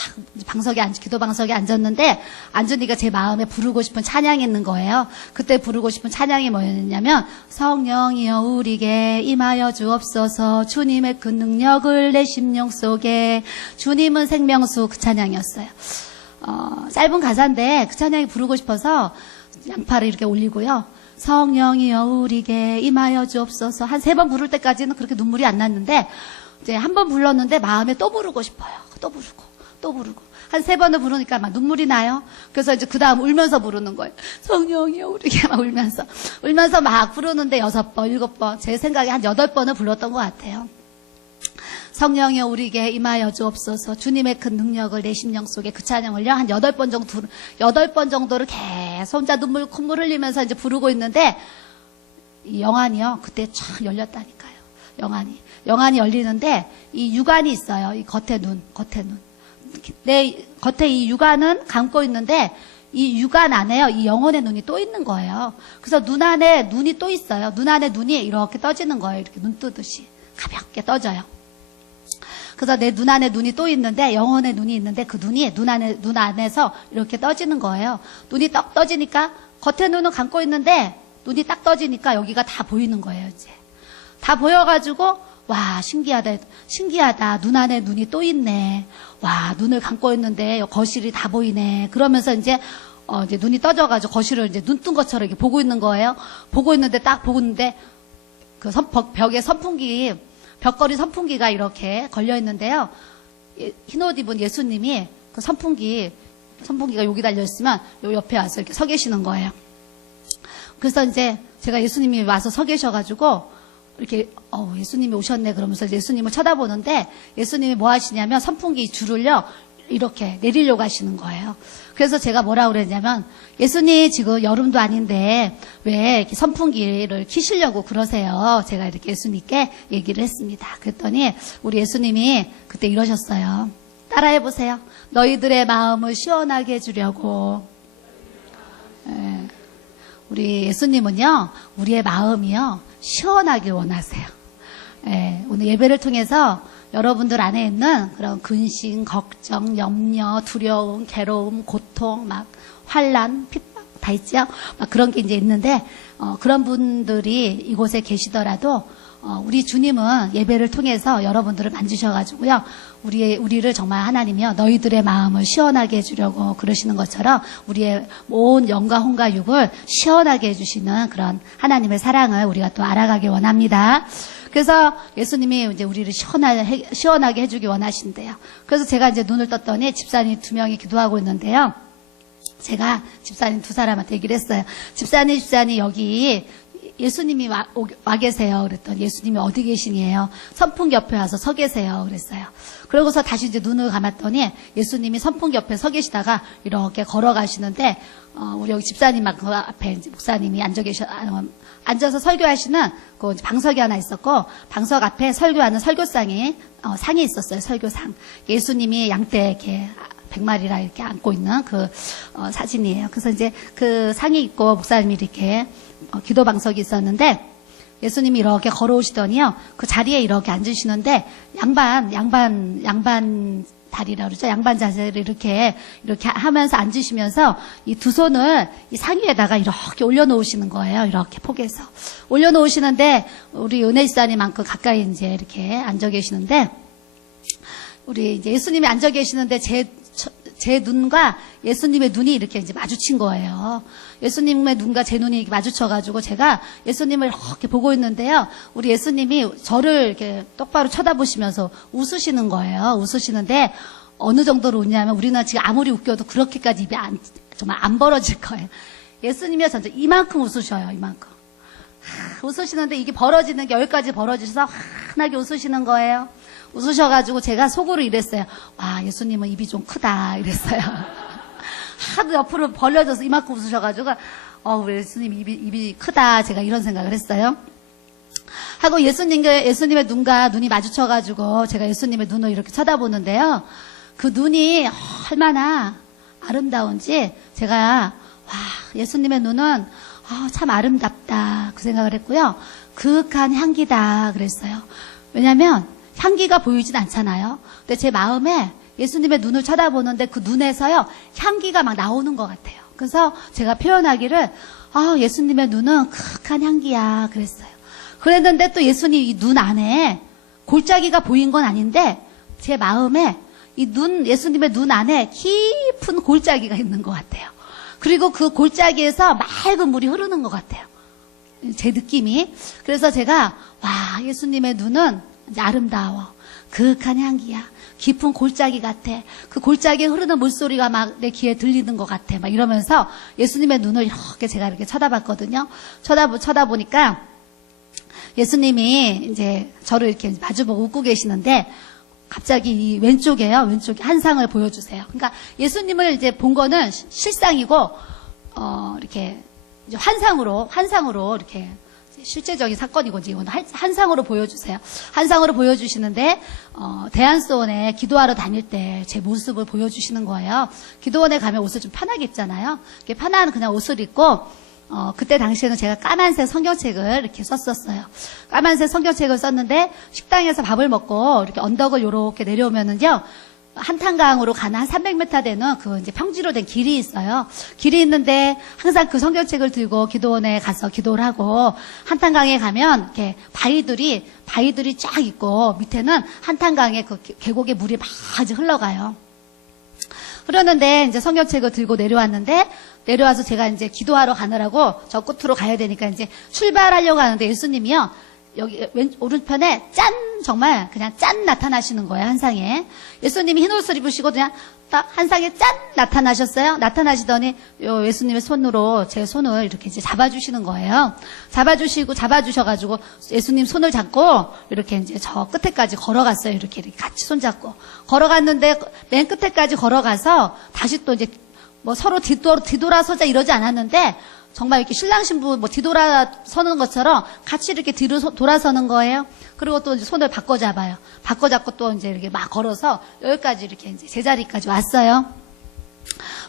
기도 방석에 앉았는데, 앉으니까 제 마음에 부르고 싶은 찬양이 있는 거예요. 그때 부르고 싶은 찬양이 뭐였냐면, 성령이여 우리에게 임하여 주옵소서, 주님의 그 능력을 내 심령 속에, 주님은 생명수, 그 찬양이었어요. 짧은 가사인데 그 찬양이 부르고 싶어서 양팔을 이렇게 올리고요, 성령이여 우리에게 임하여 주옵소서, 한 3번 부를 때까지는 그렇게 눈물이 안 났는데, 이제 한 번 불렀는데 마음에 또 부르고 싶어요. 또 부르고 한 3번을 부르니까 막 눈물이 나요. 그래서 이제 그 다음 울면서 부르는 거예요. 성령이여 우리에게, 막 울면서 막 부르는데 6번 7번, 제 생각에 한 8번을 불렀던 것 같아요. 성령이여 우리에게 임하여 주옵소서, 주님의 큰 능력을 내 심령 속에, 그 찬양을요 한 8번 정도를 계속 혼자 콧물 흘리면서 이제 부르고 있는데, 이 영안이요 그때 쫙 열렸다니까요. 영안이 열리는데, 이 육안이 있어요. 이 겉에 눈. 내 겉에 이 육안은 감고 있는데, 이 육안 안에요, 이 영혼의 눈이 또 있는 거예요. 그래서 눈 안에 눈이 또 있어요. 눈 안에 눈이 이렇게 떠지는 거예요. 이렇게 눈 뜨듯이 가볍게 떠져요. 그래서 내 눈 안에 눈이 또 있는데, 영혼의 눈이 있는데, 그 눈이 눈 안에서 이렇게 떠지는 거예요. 눈이 떡 떠지니까, 겉에 눈은 감고 있는데 눈이 딱 떠지니까 여기가 다 보이는 거예요. 이제 다 보여가지고, 와, 신기하다. 눈 안에 눈이 또 있네. 와, 눈을 감고 있는데 거실이 다 보이네. 그러면서 이제 눈이 떠져가지고 거실을 이제 눈 뜬 것처럼 이렇게 보고 있는 거예요. 보고 있는데 그 벽에 벽걸이 선풍기가 이렇게 걸려 있는데요. 흰옷 입은 예수님이 그 선풍기가 여기 달려 있으면 요 옆에 와서 이렇게 서 계시는 거예요. 그래서 이제 제가 예수님이 와서 서 계셔가지고 이렇게 예수님이 오셨네 그러면서 예수님을 쳐다보는데, 예수님이 뭐 하시냐면 선풍기 줄을요 이렇게 내리려고 하시는 거예요. 그래서 제가 뭐라고 그랬냐면, 예수님 지금 여름도 아닌데 왜 이렇게 선풍기를 켜시려고 그러세요? 제가 이렇게 예수님께 얘기를 했습니다. 그랬더니 우리 예수님이 그때 이러셨어요. 따라해보세요. 너희들의 마음을 시원하게 해주려고. 우리 예수님은요, 우리의 마음이요 시원하길 원하세요. 오늘 예배를 통해서 여러분들 안에 있는 그런 근심, 걱정, 염려, 두려움, 괴로움, 고통, 막 환란, 핍박 다 있죠. 막 그런 게 이제 있는데 그런 분들이 이곳에 계시더라도 우리 주님은 예배를 통해서 여러분들을 만지셔가지고요. 우리를 정말 하나님이요. 너희들의 마음을 시원하게 해주려고 그러시는 것처럼 우리의 온 영과 혼과 육을 시원하게 해주시는 그런 하나님의 사랑을 우리가 또 알아가길 원합니다. 그래서 예수님이 이제 우리를 시원하게 해주기 원하신대요. 그래서 제가 이제 눈을 떴더니 집사님 2명이 기도하고 있는데요. 제가 집사님 2사람한테 얘기를 했어요. 집사님 여기 예수님이 와 계세요. 그랬더니 예수님이 어디 계시니에요? 선풍기 옆에 와서 서 계세요. 그랬어요. 그러고서 다시 이제 눈을 감았더니 예수님이 선풍기 옆에 서 계시다가 이렇게 걸어가시는데 우리 여기 집사님 그 앞에 이제 목사님이 앉아서 설교하시는 그 방석이 하나 있었고 방석 앞에 설교하는 설교상이 상이 있었어요. 설교상. 예수님이 양떼 이렇게 100마리라 이렇게 안고 있는 그 사진이에요. 그래서 이제 그 상이 있고 목사님이 이렇게 기도 방석이 있었는데 예수님이 이렇게 걸어오시더니요. 그 자리에 이렇게 앉으시는데 양반 다리라 그러죠. 양반 자세를 이렇게 하면서 앉으시면서 이 2손을 이 상 위에다가 이렇게 올려놓으시는 거예요. 이렇게 포개서 올려놓으시는데 우리 은혜 집사님만큼 가까이 이제 이렇게 앉아 계시는데 우리 이제 예수님이 앉아 계시는데 제 눈과 예수님의 눈이 이렇게 이제 마주친 거예요. 예수님의 눈과 제 눈이 이렇게 마주쳐가지고 제가 예수님을 이렇게 보고 있는데요. 우리 예수님이 저를 이렇게 똑바로 쳐다보시면서 웃으시는 거예요. 웃으시는데 어느 정도로 웃냐면 우리는 지금 아무리 웃겨도 그렇게까지 입이 정말 안 벌어질 거예요. 예수님이요, 전체 이만큼 웃으셔요. 이만큼. 웃으시는데 이게 벌어지는 게 여기까지 벌어지셔서 환하게 웃으시는 거예요. 웃으셔가지고 제가 속으로 이랬어요. 와, 예수님은 입이 좀 크다. 이랬어요. 하도 옆으로 벌려져서 이만큼 웃으셔가지고, 우리 예수님 입이 크다. 제가 이런 생각을 했어요. 하고 예수님의 눈과 눈이 마주쳐가지고 제가 예수님의 눈을 이렇게 쳐다보는데요. 그 눈이 얼마나 아름다운지 제가, 예수님의 눈은 참 아름답다. 그 생각을 했고요. 그윽한 향기다. 그랬어요. 왜냐면, 향기가 보이진 않잖아요. 근데 제 마음에 예수님의 눈을 쳐다보는데 그 눈에서요, 향기가 막 나오는 것 같아요. 그래서 제가 표현하기를, 예수님의 눈은 그윽한 향기야. 그랬어요. 그랬는데 또 예수님 이 눈 안에 골짜기가 보인 건 아닌데, 제 마음에 예수님의 눈 안에 깊은 골짜기가 있는 것 같아요. 그리고 그 골짜기에서 맑은 물이 흐르는 것 같아요. 제 느낌이. 그래서 제가, 예수님의 눈은 아름다워. 그윽한 향기야. 깊은 골짜기 같아. 그 골짜기에 흐르는 물소리가 막 내 귀에 들리는 것 같아. 막 이러면서 예수님의 눈을 이렇게 제가 이렇게 쳐다봤거든요. 쳐다보니까 예수님이 이제 저를 이렇게 마주보고 웃고 계시는데 갑자기 이 왼쪽에 한 상을 보여주세요. 그러니까 예수님을 이제 본 거는 실상이고, 이렇게 이제 환상으로 이렇게 실제적인 사건이고, 이건 한상으로 보여주세요. 한상으로 보여주시는데, 대한소원에 기도하러 다닐 때 제 모습을 보여주시는 거예요. 기도원에 가면 옷을 좀 편하게 입잖아요. 이렇게 편한 그냥 옷을 입고, 그때 당시에는 제가 까만색 성경책을 이렇게 썼었어요. 까만색 성경책을 썼는데, 식당에서 밥을 먹고, 이렇게 언덕을 이렇게 내려오면은요, 한탄강으로 가는 한 300m 되는 그 이제 평지로 된 길이 있어요. 길이 있는데 항상 그 성경책을 들고 기도원에 가서 기도를 하고 한탄강에 가면 이렇게 바위들이 쫙 있고 밑에는 한탄강의 그 계곡의 물이 막 흘러가요. 흐르는데 이제 성경책을 들고 내려와서 제가 이제 기도하러 가느라고 저 끝으로 가야 되니까 이제 출발하려고 하는데 예수님이요. 여기 오른편에 정말 그냥 나타나시는 거예요, 한상에. 예수님이 흰 옷을 입으시고 그냥 딱 한상에 나타나셨어요. 나타나시더니 예수님의 손으로 제 손을 이렇게 이제 잡아주시는 거예요. 잡아주셔가지고 예수님 손을 잡고 이렇게 이제 저 끝에까지 걸어갔어요. 이렇게 같이 손잡고. 걸어갔는데 맨 끝에까지 걸어가서 다시 또 이제 뭐 서로 뒤돌아서자 이러지 않았는데 정말 이렇게 신랑 신부 뒤돌아서는 것처럼 같이 이렇게 뒤로 돌아서는 거예요. 그리고 또 이제 손을 바꿔 잡아요. 바꿔 잡고 또 이제 이렇게 막 걸어서 여기까지 이렇게 이제 제자리까지 왔어요.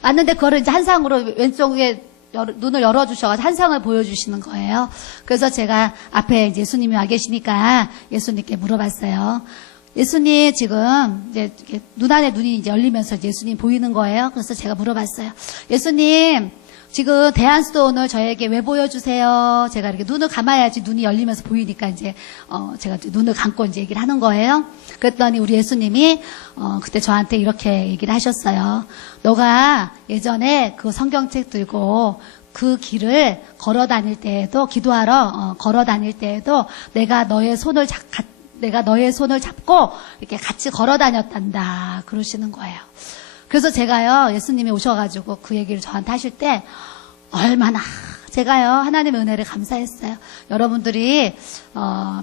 왔는데 그거를 이제 한상으로 왼쪽에 눈을 열어주셔가지고 한상을 보여주시는 거예요. 그래서 제가 앞에 이제 예수님이 와 계시니까 예수님께 물어봤어요. 예수님 지금 이제 이렇게 눈 안에 눈이 이제 열리면서 이제 예수님 보이는 거예요. 그래서 제가 물어봤어요. 예수님, 지금 대한수도 오늘 저에게 왜 보여주세요? 제가 이렇게 눈을 감아야지 눈이 열리면서 보이니까 이제, 제가 이제 눈을 감고 이제 얘기를 하는 거예요. 그랬더니 우리 예수님이, 그때 저한테 이렇게 얘기를 하셨어요. 너가 예전에 그 성경책 들고 그 길을 걸어 다닐 때에도, 기도하러, 걸어 다닐 때에도 내가 너의 손을 잡고 이렇게 같이 걸어 다녔단다. 그러시는 거예요. 그래서 제가요, 예수님이 오셔가지고 그 얘기를 저한테 하실 때 얼마나 제가요, 하나님의 은혜를 감사했어요. 여러분들이,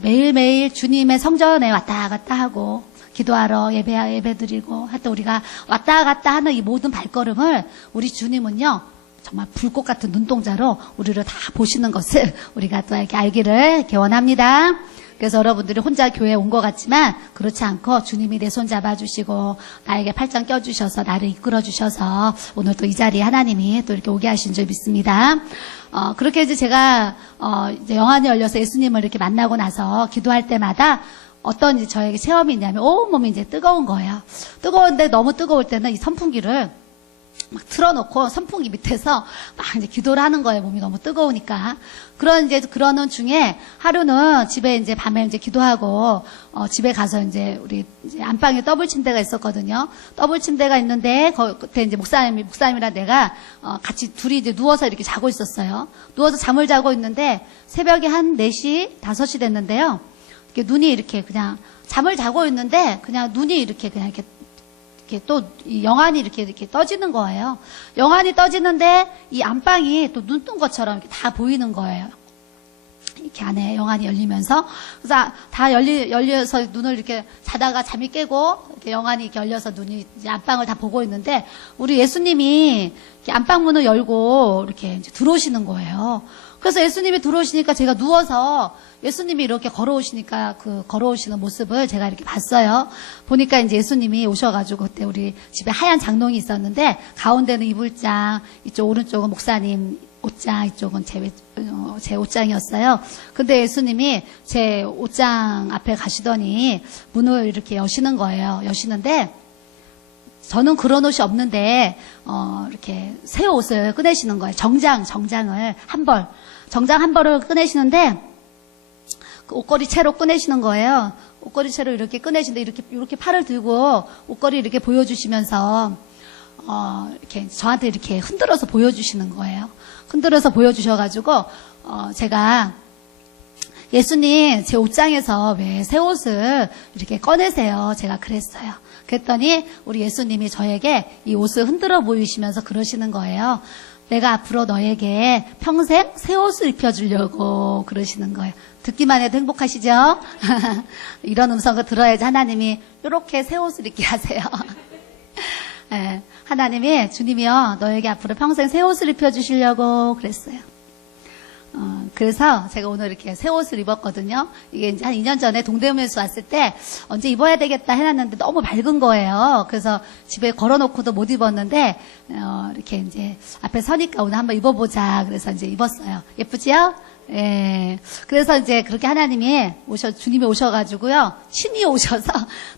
매일매일 주님의 성전에 왔다 갔다 하고, 기도하러 예배 드리고, 하여튼 우리가 왔다 갔다 하는 이 모든 발걸음을 우리 주님은요, 정말 불꽃 같은 눈동자로 우리를 다 보시는 것을 우리가 또 이렇게 알기를 이렇게 원합니다. 그래서 여러분들이 혼자 교회에 온 것 같지만 그렇지 않고 주님이 내 손 잡아주시고 나에게 팔짱 껴주셔서 나를 이끌어주셔서 오늘 또 이 자리에 하나님이 또 이렇게 오게 하신 줄 믿습니다. 그렇게 이제 제가 이제 영안이 열려서 예수님을 이렇게 만나고 나서 기도할 때마다 어떤 이제 저에게 체험이 있냐면 온몸이 이제 뜨거운 거예요. 뜨거운데 너무 뜨거울 때는 이 선풍기를 막 틀어놓고 선풍기 밑에서 막 이제 기도를 하는 거예요. 몸이 너무 뜨거우니까. 그러는 중에 하루는 집에 이제 밤에 이제 기도하고, 집에 가서 이제 우리 이제 안방에 더블 침대가 있었거든요. 더블 침대가 있는데, 그때 이제 목사님이랑 내가, 같이 둘이 이제 누워서 이렇게 자고 있었어요. 누워서 잠을 자고 있는데, 새벽에 한 4시, 5시 됐는데요. 이렇게 눈이 이렇게 그냥 잠을 자고 있는데, 그냥 눈이 이렇게 그냥 이렇게 또 영안이 이렇게 떠지는 거예요. 영안이 떠지는데 이 안방이 또 눈 뜬 것처럼 이렇게 다 보이는 거예요. 이렇게 안에 영안이 열리면서 그래서 다 열려서 눈을 이렇게 자다가 잠이 깨고 이렇게 영안이 이렇게 열려서 눈이 이제 안방을 다 보고 있는데 우리 예수님이 이렇게 안방 문을 열고 이렇게 이제 들어오시는 거예요. 그래서 예수님이 들어오시니까 제가 누워서 예수님이 이렇게 걸어오시니까 그 걸어오시는 모습을 제가 이렇게 봤어요. 보니까 이제 예수님이 오셔가지고 그때 우리 집에 하얀 장롱이 있었는데 가운데는 이불장, 이쪽 오른쪽은 목사님 옷장, 이쪽은 제 옷장이었어요. 근데 예수님이 제 옷장 앞에 가시더니 문을 이렇게 여시는 거예요. 여시는데 저는 그런 옷이 없는데 이렇게 새 옷을 꺼내시는 거예요. 정장을 정장 한 벌을 꺼내시는데 그 옷걸이 채로 꺼내시는 거예요. 옷걸이 채로 이렇게 꺼내시는데 이렇게 팔을 들고 옷걸이 이렇게 보여주시면서 이렇게 저한테 이렇게 흔들어서 보여주시는 거예요. 흔들어서 보여주셔가지고 제가 예수님 제 옷장에서 왜 새 옷을 이렇게 꺼내세요? 제가 그랬어요. 그랬더니 우리 예수님이 저에게 이 옷을 흔들어 보이시면서 그러시는 거예요. 내가 앞으로 너에게 평생 새 옷을 입혀주려고 그러시는 거예요. 듣기만 해도 행복하시죠? 이런 음성을 들어야지 하나님이 이렇게 새 옷을 입게 하세요. 네, 하나님이 주님이요 너에게 앞으로 평생 새 옷을 입혀주시려고 그랬어요. 그래서 제가 오늘 이렇게 새 옷을 입었거든요. 이게 이제 한 2년 전에 동대문에서 왔을 때 언제 입어야 되겠다 해놨는데 너무 밝은 거예요. 그래서 집에 걸어놓고도 못 입었는데, 이렇게 이제 앞에 서니까 오늘 한번 입어보자. 그래서 이제 입었어요. 예쁘지요? 예. 그래서 이제 그렇게 하나님이 주님이 오셔가지고요. 친히 오셔서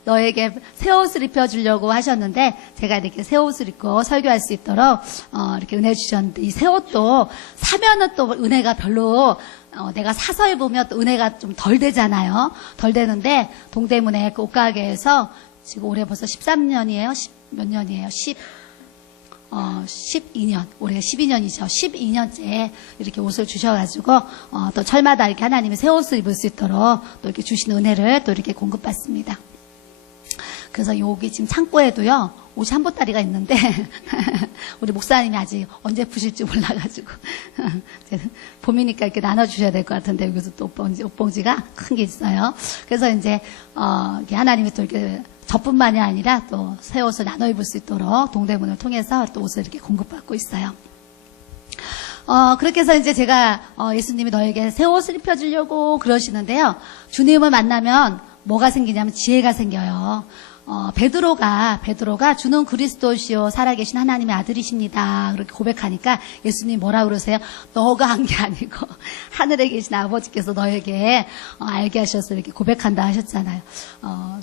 너에게 새 옷을 입혀주려고 하셨는데, 제가 이렇게 새 옷을 입고 설교할 수 있도록, 이렇게 은혜 주셨는데, 이 새 옷도 사면은 또 은혜가 별로, 내가 사서 입으면 또 은혜가 좀 덜 되잖아요. 덜 되는데, 동대문에 그 옷가게에서 지금 올해 벌써 13년이에요? 몇 년이에요? 12년, 올해 12년이죠. 12년째 이렇게 옷을 주셔가지고, 또 철마다 이렇게 하나님이 새 옷을 입을 수 있도록 또 이렇게 주시는 은혜를 또 이렇게 공급받습니다. 그래서 여기 지금 창고에도요, 옷이 한 보따리가 있는데, 우리 목사님이 아직 언제 푸실지 몰라가지고, 봄이니까 이렇게 나눠주셔야 될 것 같은데, 여기서 또 옷봉지가 큰 게 있어요. 그래서 이제, 이렇게 하나님이 또 이렇게 저뿐만이 아니라 또 새 옷을 나눠 입을 수 있도록 동대문을 통해서 또 옷을 이렇게 공급받고 있어요. 그렇게 해서 이제 제가, 예수님이 너에게 새 옷을 입혀주려고 그러시는데요. 주님을 만나면 뭐가 생기냐면 지혜가 생겨요. 베드로가 주는 그리스도시요 살아계신 하나님의 아들이십니다. 그렇게 고백하니까 예수님이 뭐라 그러세요? 너가 한 게 아니고 하늘에 계신 아버지께서 너에게 알게 하셔서 이렇게 고백한다 하셨잖아요.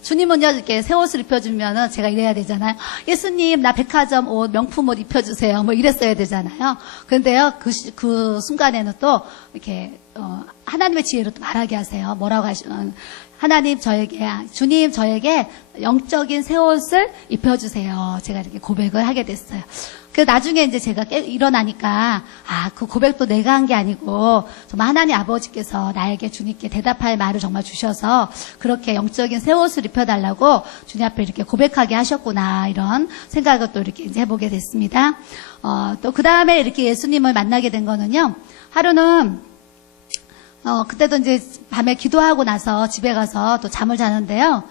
주님은요 이렇게 새 옷을 입혀주면은 제가 이래야 되잖아요. 예수님 나 백화점 옷 명품 옷 입혀주세요. 뭐 이랬어야 되잖아요. 그런데요 그 순간에는 또 이렇게 하나님의 지혜로 또 말하게 하세요. 뭐라고 하시면 주님 저에게 영적인 새 옷을 입혀주세요. 제가 이렇게 고백을 하게 됐어요. 그래서 나중에 이제 제가 일어나니까, 그 고백도 내가 한 게 아니고, 정말 하나님 아버지께서 나에게 주님께 대답할 말을 정말 주셔서, 그렇게 영적인 새 옷을 입혀달라고 주님 앞에 이렇게 고백하게 하셨구나, 이런 생각을 또 이렇게 이제 해보게 됐습니다. 또 그 다음에 이렇게 예수님을 만나게 된 거는요, 하루는 그때도 이제 밤에 기도하고 나서 집에 가서 또 잠을 자는데요.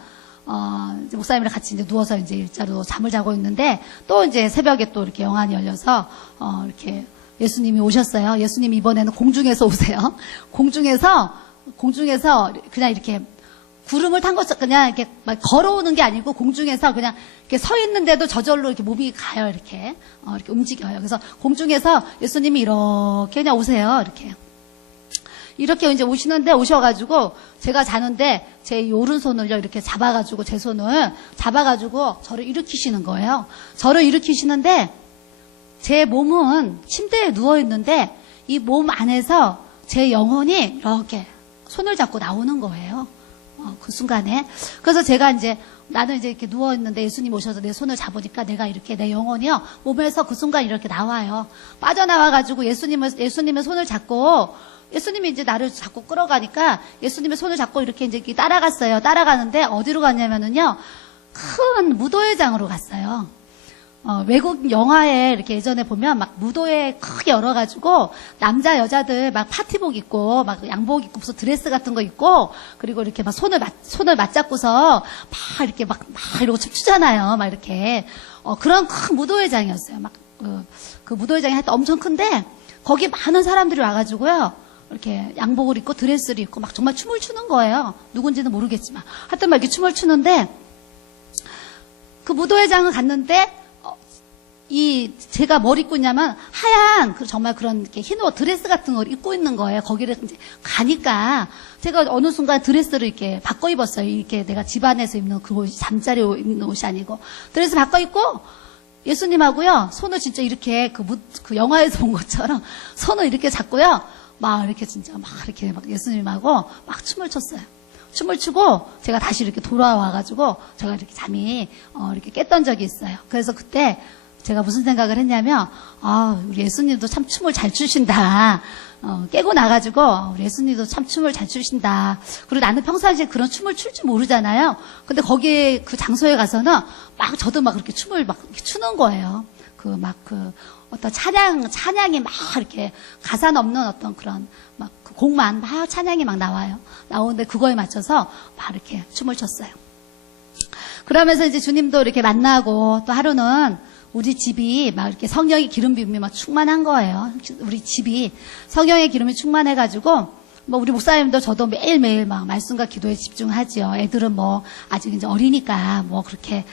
이제 목사님이랑 같이 이제 누워서 이제 일자로 잠을 자고 있는데 또 이제 새벽에 또 이렇게 영안이 열려서 이렇게 예수님이 오셨어요. 예수님이 이번에는 공중에서 오세요. 공중에서 그냥 이렇게 구름을 탄 것처럼 그냥 이렇게 막 걸어오는 게 아니고 공중에서 그냥 이렇게 서 있는데도 저절로 이렇게 몸이 가요. 이렇게 움직여요. 그래서 공중에서 예수님이 이렇게 그냥 오세요. 이렇게 이제 오셔가지고, 제가 자는데, 제 오른손을요, 이렇게 잡아가지고, 제 손을 잡아가지고, 저를 일으키시는 거예요. 저를 일으키시는데, 제 몸은 침대에 누워있는데, 이 몸 안에서 제 영혼이 이렇게 손을 잡고 나오는 거예요. 그 순간에. 그래서 제가 나는 이제 이렇게 누워있는데 예수님 오셔서 내 손을 잡으니까 내가 이렇게 내 영혼이요, 몸에서 그 순간 이렇게 나와요. 빠져나와가지고 예수님의 손을 잡고, 예수님이 이제 나를 자꾸 끌어가니까 예수님의 손을 잡고 이렇게 이제 따라갔어요. 따라가는데 어디로 갔냐면은요, 큰 무도회장으로 갔어요. 외국 영화에 이렇게 예전에 보면 막 무도회 크게 열어가지고 남자 여자들 막 파티복 입고 막 양복 입고 무슨 드레스 같은 거 입고 그리고 이렇게 막 손을 맞잡고서 막 이렇게 막 이러고 춤추잖아요. 막 이렇게 그런 큰 무도회장이었어요. 막 그 무도회장이 하여튼 엄청 큰데 거기 많은 사람들이 와가지고요. 이렇게 양복을 입고 드레스를 입고 막 정말 춤을 추는 거예요. 누군지는 모르겠지만. 하여튼 막 이렇게 춤을 추는데 그 무도회장을 갔는데 제가 뭘 입고 있냐면 하얀 정말 그런 이렇게 흰 옷 드레스 같은 걸 입고 있는 거예요. 거기를 이제 가니까 제가 어느 순간 드레스를 이렇게 바꿔 입었어요. 이렇게 내가 집안에서 입는 그 옷이 잠자리 입는 옷이 아니고 드레스 바꿔 입고 예수님하고요 손을 진짜 이렇게 그 영화에서 본 것처럼 손을 이렇게 잡고요. 막 이렇게 진짜 막 이렇게 막 예수님하고 막 춤을 췄어요. 춤을 추고 제가 다시 이렇게 돌아와가지고 제가 이렇게 잠이 이렇게 깼던 적이 있어요. 그래서 그때 제가 무슨 생각을 했냐면 우리 예수님도 참 춤을 잘 추신다. 깨고 나가지고 우리 예수님도 참 춤을 잘 추신다. 그리고 나는 평상시에 그런 춤을 출 줄 모르잖아요. 근데 거기에 그 장소에 가서는 막 저도 막 그렇게 춤을 막 이렇게 추는 거예요. 어떤 찬양이 막 이렇게 가사 없는 어떤 그런 막 그 곡만 막 찬양이 막 나오는데 그거에 맞춰서 막 이렇게 춤을 췄어요. 그러면서 이제 주님도 이렇게 만나고 또 하루는 우리 집이 막 이렇게 성령의 기름 부음이 막 충만한 거예요. 우리 집이 성령의 기름이 충만해가지고 뭐 우리 목사님도 저도 매일매일 막 말씀과 기도에 집중하지요. 애들은 뭐 아직 이제 어리니까 뭐 그렇게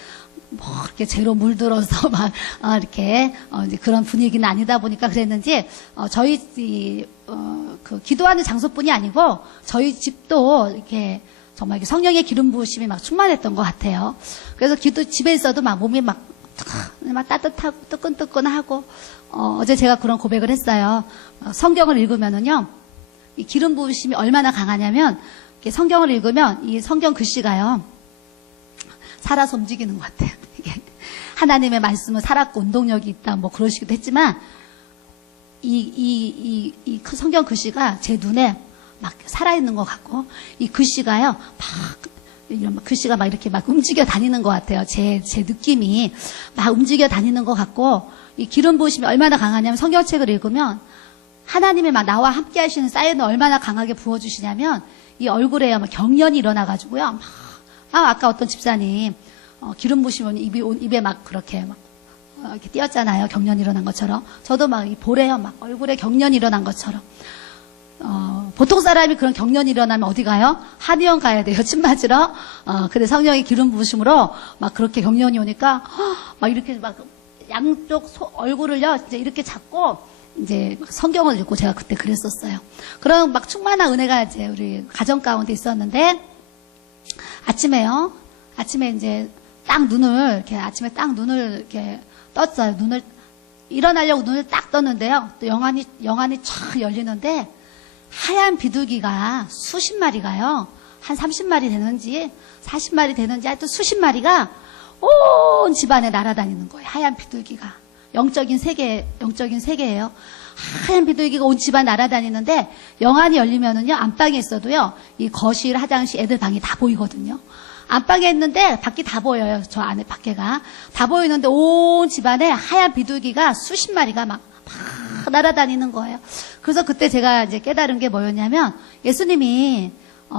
죄로 물들어서 막 이렇게 이제 그런 분위기는 아니다 보니까 그랬는지 저희 그 기도하는 장소뿐이 아니고 저희 집도 이렇게 정말 이렇게 성령의 기름 부으심이 막 충만했던 것 같아요. 그래서 집에 있어도 막 몸이 막 따뜻하고 뜨끈뜨끈하고 어제 제가 그런 고백을 했어요. 성경을 읽으면은요 이 기름 부으심이 얼마나 강하냐면 성경을 읽으면 이 성경 글씨가요 살아서 움직이는 것 같아요. 이게 하나님의 말씀은 살았고 운동력이 있다 뭐 그러시기도 했지만 이 성경 글씨가 제 눈에 막 살아있는 것 같고 이 글씨가요 이런 글씨가 막 이렇게 막 움직여 다니는 것 같아요. 제 느낌이 막 움직여 다니는 것 같고 이 기름 부으심이 얼마나 강하냐면 성경책을 읽으면 하나님의 막 나와 함께 하시는 사인을 얼마나 강하게 부어주시냐면 이 얼굴에 막 경련이 일어나가지고요. 아까 어떤 집사님 기름 부으시면 입에 막 그렇게 막 이렇게 띄었잖아요. 경련이 일어난 것처럼 저도 막 이 볼에요 막 얼굴에 경련이 일어난 것처럼 보통 사람이 그런 경련이 일어나면 어디 가요? 한의원 가야 돼요. 침 맞으러. 근데 성령의 기름 부으심으로 막 그렇게 경련이 오니까 막 이렇게 막 양쪽 얼굴을요, 이제 이렇게 잡고 이제 막 성경을 읽고 제가 그때 그랬었어요. 그런 막 충만한 은혜가 이제 우리 가정 가운데 있었는데 아침에 이제 딱 눈을 이렇게 아침에 딱 눈을 이렇게 떴어요. 눈을 일어나려고 눈을 딱 떴는데요. 또 영안이 촥 열리는데 하얀 비둘기가 수십 마리가요. 한 30마리 되는지 40마리 되는지 하여튼 수십 마리가 온 집안에 날아다니는 거예요. 하얀 비둘기가. 영적인 세계예요. 하얀 비둘기가 온 집안 날아다니는데 영안이 열리면은요, 안방에 있어도요, 이 거실, 화장실, 애들 방이 다 보이거든요. 안방에 있는데 밖이 다 보여요. 저 안에 밖에가 다 보이는데 온 집안에 하얀 비둘기가 수십 마리가 막 날아다니는 거예요. 그래서 그때 제가 이제 깨달은 게 뭐였냐면, 예수님이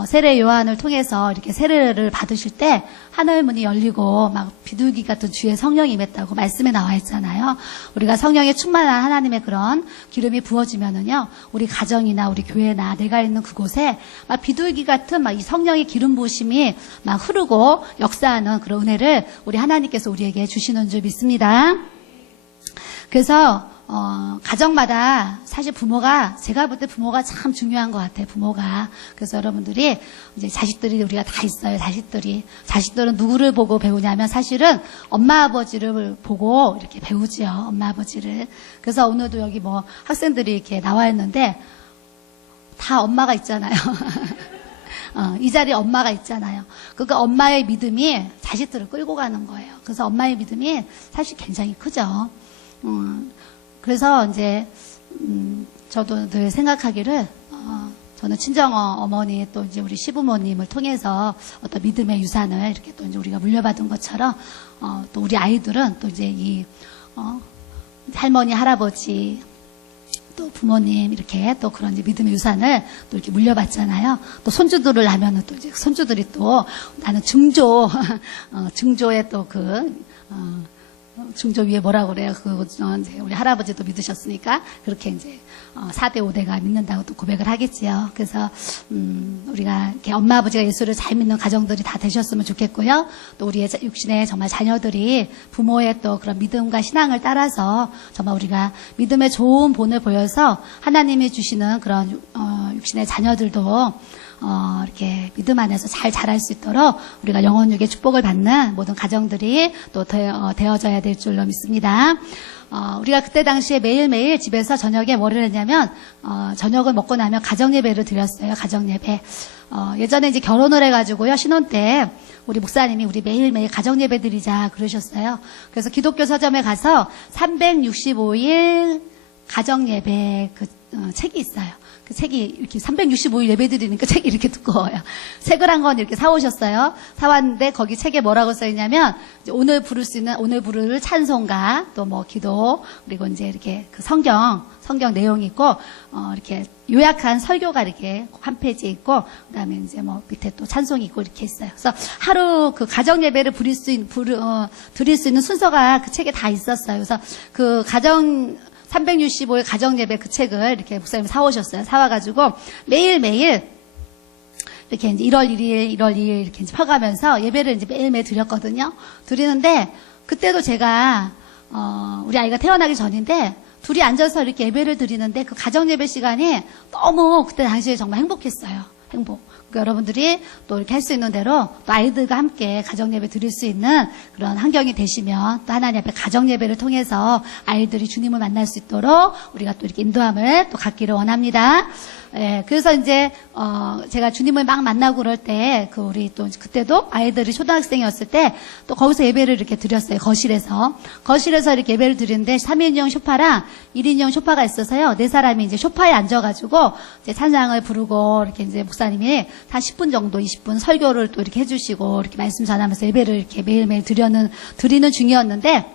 세례 요한을 통해서 이렇게 세례를 받으실 때 하늘 문이 열리고 막 비둘기 같은 주의 성령이 임했다고 말씀에 나와 있잖아요. 우리가 성령에 충만한 하나님의 그런 기름이 부어지면은요, 우리 가정이나 우리 교회나 내가 있는 그곳에 막 비둘기 같은 막 이 성령의 기름 부으심이 막 흐르고 역사하는 그런 은혜를 우리 하나님께서 우리에게 주시는 줄 믿습니다. 그래서 가정마다 사실 부모가, 제가 볼 때 부모가 참 중요한 것 같아요, 부모가. 그래서 여러분들이, 이제 자식들이 우리가 다 있어요, 자식들은 누구를 보고 배우냐면 사실은 엄마 아버지를 보고 이렇게 배우지요, 엄마 아버지를. 그래서 오늘도 여기 뭐 학생들이 이렇게 나와 있는데 다 엄마가 있잖아요. 이 자리에 엄마가 있잖아요. 그러니까 엄마의 믿음이 자식들을 끌고 가는 거예요. 그래서 엄마의 믿음이 사실 굉장히 크죠. 그래서 이제 저도 늘 생각하기를 저는 친정 어머니 또 이제 우리 시부모님을 통해서 어떤 믿음의 유산을 이렇게 또 이제 우리가 물려받은 것처럼 또 우리 아이들은 또 이제 이 할머니 할아버지 또 부모님 이렇게 또 그런 이제 믿음의 유산을 또 이렇게 물려받잖아요. 또 손주들을 하면은 또 이제 손주들이 또 나는 증조의 또 중조 위에 뭐라고 그래요? 이제 우리 할아버지도 믿으셨으니까, 그렇게 이제, 4대 5대가 믿는다고 또 고백을 하겠지요. 그래서, 우리가 이렇게 엄마 아버지가 예수를 잘 믿는 가정들이 다 되셨으면 좋겠고요. 또 우리의 육신의 정말 자녀들이 부모의 또 그런 믿음과 신앙을 따라서 정말 우리가 믿음의 좋은 본을 보여서 하나님이 주시는 그런, 육신의 자녀들도 이렇게 믿음 안에서 잘 자랄 수 있도록 우리가 영혼육의 축복을 받는 모든 가정들이 또 되어져야 될 줄로 믿습니다. 우리가 그때 당시에 매일매일 집에서 저녁에 뭐를 했냐면, 저녁을 먹고 나면 가정예배를 드렸어요. 가정예배. 예전에 이제 결혼을 해가지고요, 신혼 때 우리 목사님이 우리 매일매일 가정예배 드리자 그러셨어요. 그래서 기독교 서점에 가서 365일 가정예배 책이 있어요. 그 책이 이렇게 365일 예배 드리니까 책이 이렇게 두꺼워요. 책을 한 권 이렇게 사오셨어요. 사왔는데 거기 책에 뭐라고 써있냐면, 오늘 부를 찬송가, 또 뭐 기도, 그리고 이제 이렇게 그 성경 내용이 있고, 이렇게 요약한 설교가 이렇게 한 페이지에 있고, 그 다음에 이제 뭐 밑에 또 찬송이 있고 이렇게 있어요. 그래서 하루 그 가정 예배를 드릴 수 있는 순서가 그 책에 다 있었어요. 그래서 그 365일 가정예배 그 책을 이렇게 목사님이 사오셨어요. 사와가지고 매일매일 이렇게 이제 1월 2일 이렇게 이제 펴가면서 예배를 이제 매일매일 드렸거든요. 드리는데 그때도 제가, 우리 아이가 태어나기 전인데 둘이 앉아서 이렇게 예배를 드리는데 그 가정예배 시간이 너무 그때 당시에 정말 행복했어요. 행복. 그러니까 여러분들이 또 이렇게 할 수 있는 대로 또 아이들과 함께 가정예배 드릴 수 있는 그런 환경이 되시면 또 하나님 앞에 가정예배를 통해서 아이들이 주님을 만날 수 있도록 우리가 또 이렇게 인도함을 또 갖기를 원합니다. 예, 그래서 이제, 제가 주님을 막 만나고 그럴 때, 우리 또, 그때도 아이들이 초등학생이었을 때, 또 거기서 예배를 이렇게 드렸어요. 거실에서 이렇게 예배를 드리는데, 3인용 소파랑 1인용 소파가 있어서요. 4사람이 이제 소파에 앉아가지고, 이제 찬양을 부르고, 이렇게 이제 목사님이 한 10분 정도, 20분 설교를 또 이렇게 해주시고, 이렇게 말씀 전하면서 예배를 이렇게 매일매일 드리는 중이었는데,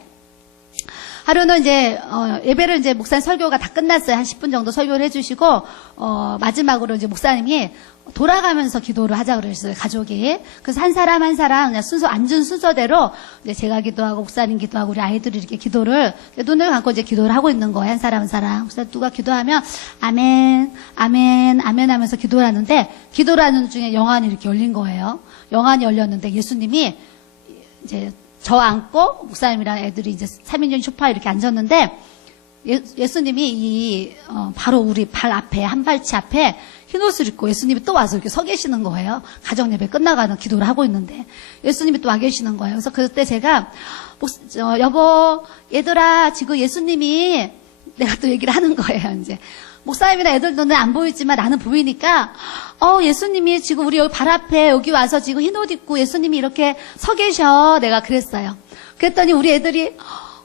하루는 이제 예배를 이제 목사님 설교가 다 끝났어요. 한 10분 정도 설교를 해주시고 마지막으로 이제 목사님이 돌아가면서 기도를 하자 그랬어요, 가족이. 그래서 한 사람 한 사람 그냥 순서 앉은 순서대로 이제 제가 기도하고 목사님 기도하고 우리 아이들이 이렇게 기도를 눈을 감고 이제 기도를 하고 있는 거예요, 한 사람 한 사람. 그래서 누가 기도하면 아멘, 아멘, 아멘 하면서 기도를 하는데 기도를 하는 중에 영안이 이렇게 열린 거예요. 영안이 열렸는데 예수님이 이제 저 안고 목사님이랑 애들이 이제 3인용 소파에 이렇게 앉았는데 예수님이 바로 우리 발 앞에 한 발치 앞에 흰 옷을 입고 예수님이 또 와서 이렇게 서 계시는 거예요. 가정 예배 끝나가는 기도를 하고 있는데 예수님이 또 와 계시는 거예요. 그래서 그때 제가 여보 얘들아 지금 예수님이 내가 또 얘기를 하는 거예요. 이제 목사님이나 애들 눈에 안 보이지만 나는 보이니까 예수님이 지금 우리 여기 발 앞에 여기 와서 지금 흰 옷 입고 예수님이 이렇게 서 계셔. 내가 그랬어요. 그랬더니 우리 애들이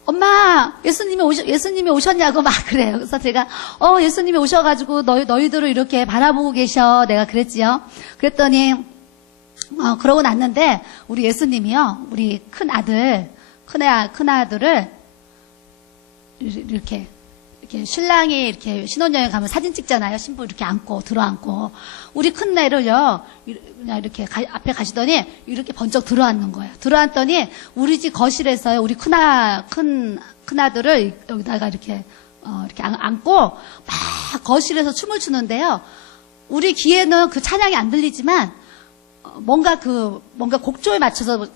엄마, 예수님이 오셨냐고 막 그래요. 그래서 제가, 예수님이 오셔가지고 너희들을 이렇게 바라보고 계셔. 내가 그랬지요. 그랬더니, 그러고 났는데, 우리 예수님이요, 우리 큰 아들을, 이렇게 신랑이 이렇게 신혼여행 가면 사진 찍잖아요. 신부 이렇게 안고, 들어앉고. 우리 큰 애를요, 그냥 이렇게 앞에 가시더니 이렇게 번쩍 들어앉는 거예요. 들어앉더니 우리 집 거실에서요, 우리 큰 아들을 여기다가 이렇게 안고 막 거실에서 춤을 추는데요. 우리 귀에는 그 찬양이 안 들리지만 뭔가 곡조에 맞춰서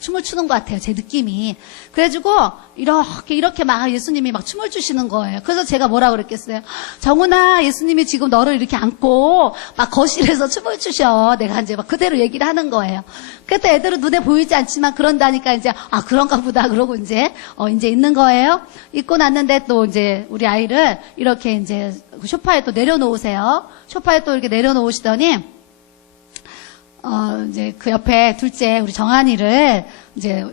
춤을 추는 것 같아요. 제 느낌이. 그래가지고 이렇게 막 예수님이 막 춤을 추시는 거예요. 그래서 제가 뭐라 그랬겠어요. 정훈아, 예수님이 지금 너를 이렇게 안고 막 거실에서 춤을 추셔. 내가 이제 막 그대로 얘기를 하는 거예요. 그때 애들은 눈에 보이지 않지만 그런다니까 이제 그런가 보다 그러고 이제 있는 거예요. 있고 났는데 또 이제 우리 아이를 이렇게 이제 소파에 또 내려놓으세요. 소파에 또 이렇게 내려놓으시더니 이제 그 옆에 둘째 우리 정한이를 이제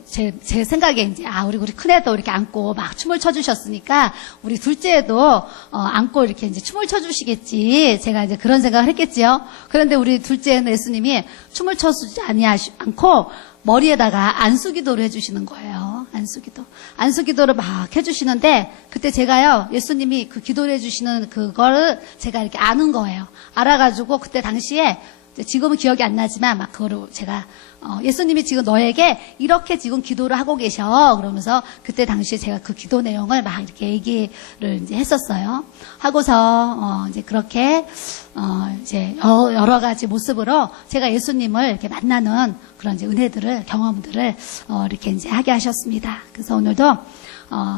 제 생각에 이제 우리 큰애도 이렇게 안고 막 춤을 춰주셨으니까 우리 둘째도 안고 이렇게 이제 춤을 춰주시겠지. 제가 이제 그런 생각을 했겠지요. 그런데 우리 둘째는 예수님이 춤을 춰주지 않고 머리에다가 안수기도를 해주시는 거예요. 안수기도를 막 해주시는데 그때 제가요 예수님이 그 기도를 해주시는 그걸 제가 이렇게 아는 거예요. 알아가지고 그때 당시에 지금은 기억이 안 나지만 막 그거를 제가 예수님이 지금 너에게 이렇게 지금 기도를 하고 계셔. 그러면서 그때 당시에 제가 그 기도 내용을 막 이렇게 얘기를 이제 했었어요. 하고서 이제 그렇게 이제 여러 가지 모습으로 제가 예수님을 이렇게 만나는 그런 이제 은혜들을 경험들을 이렇게 이제 하게 하셨습니다. 그래서 오늘도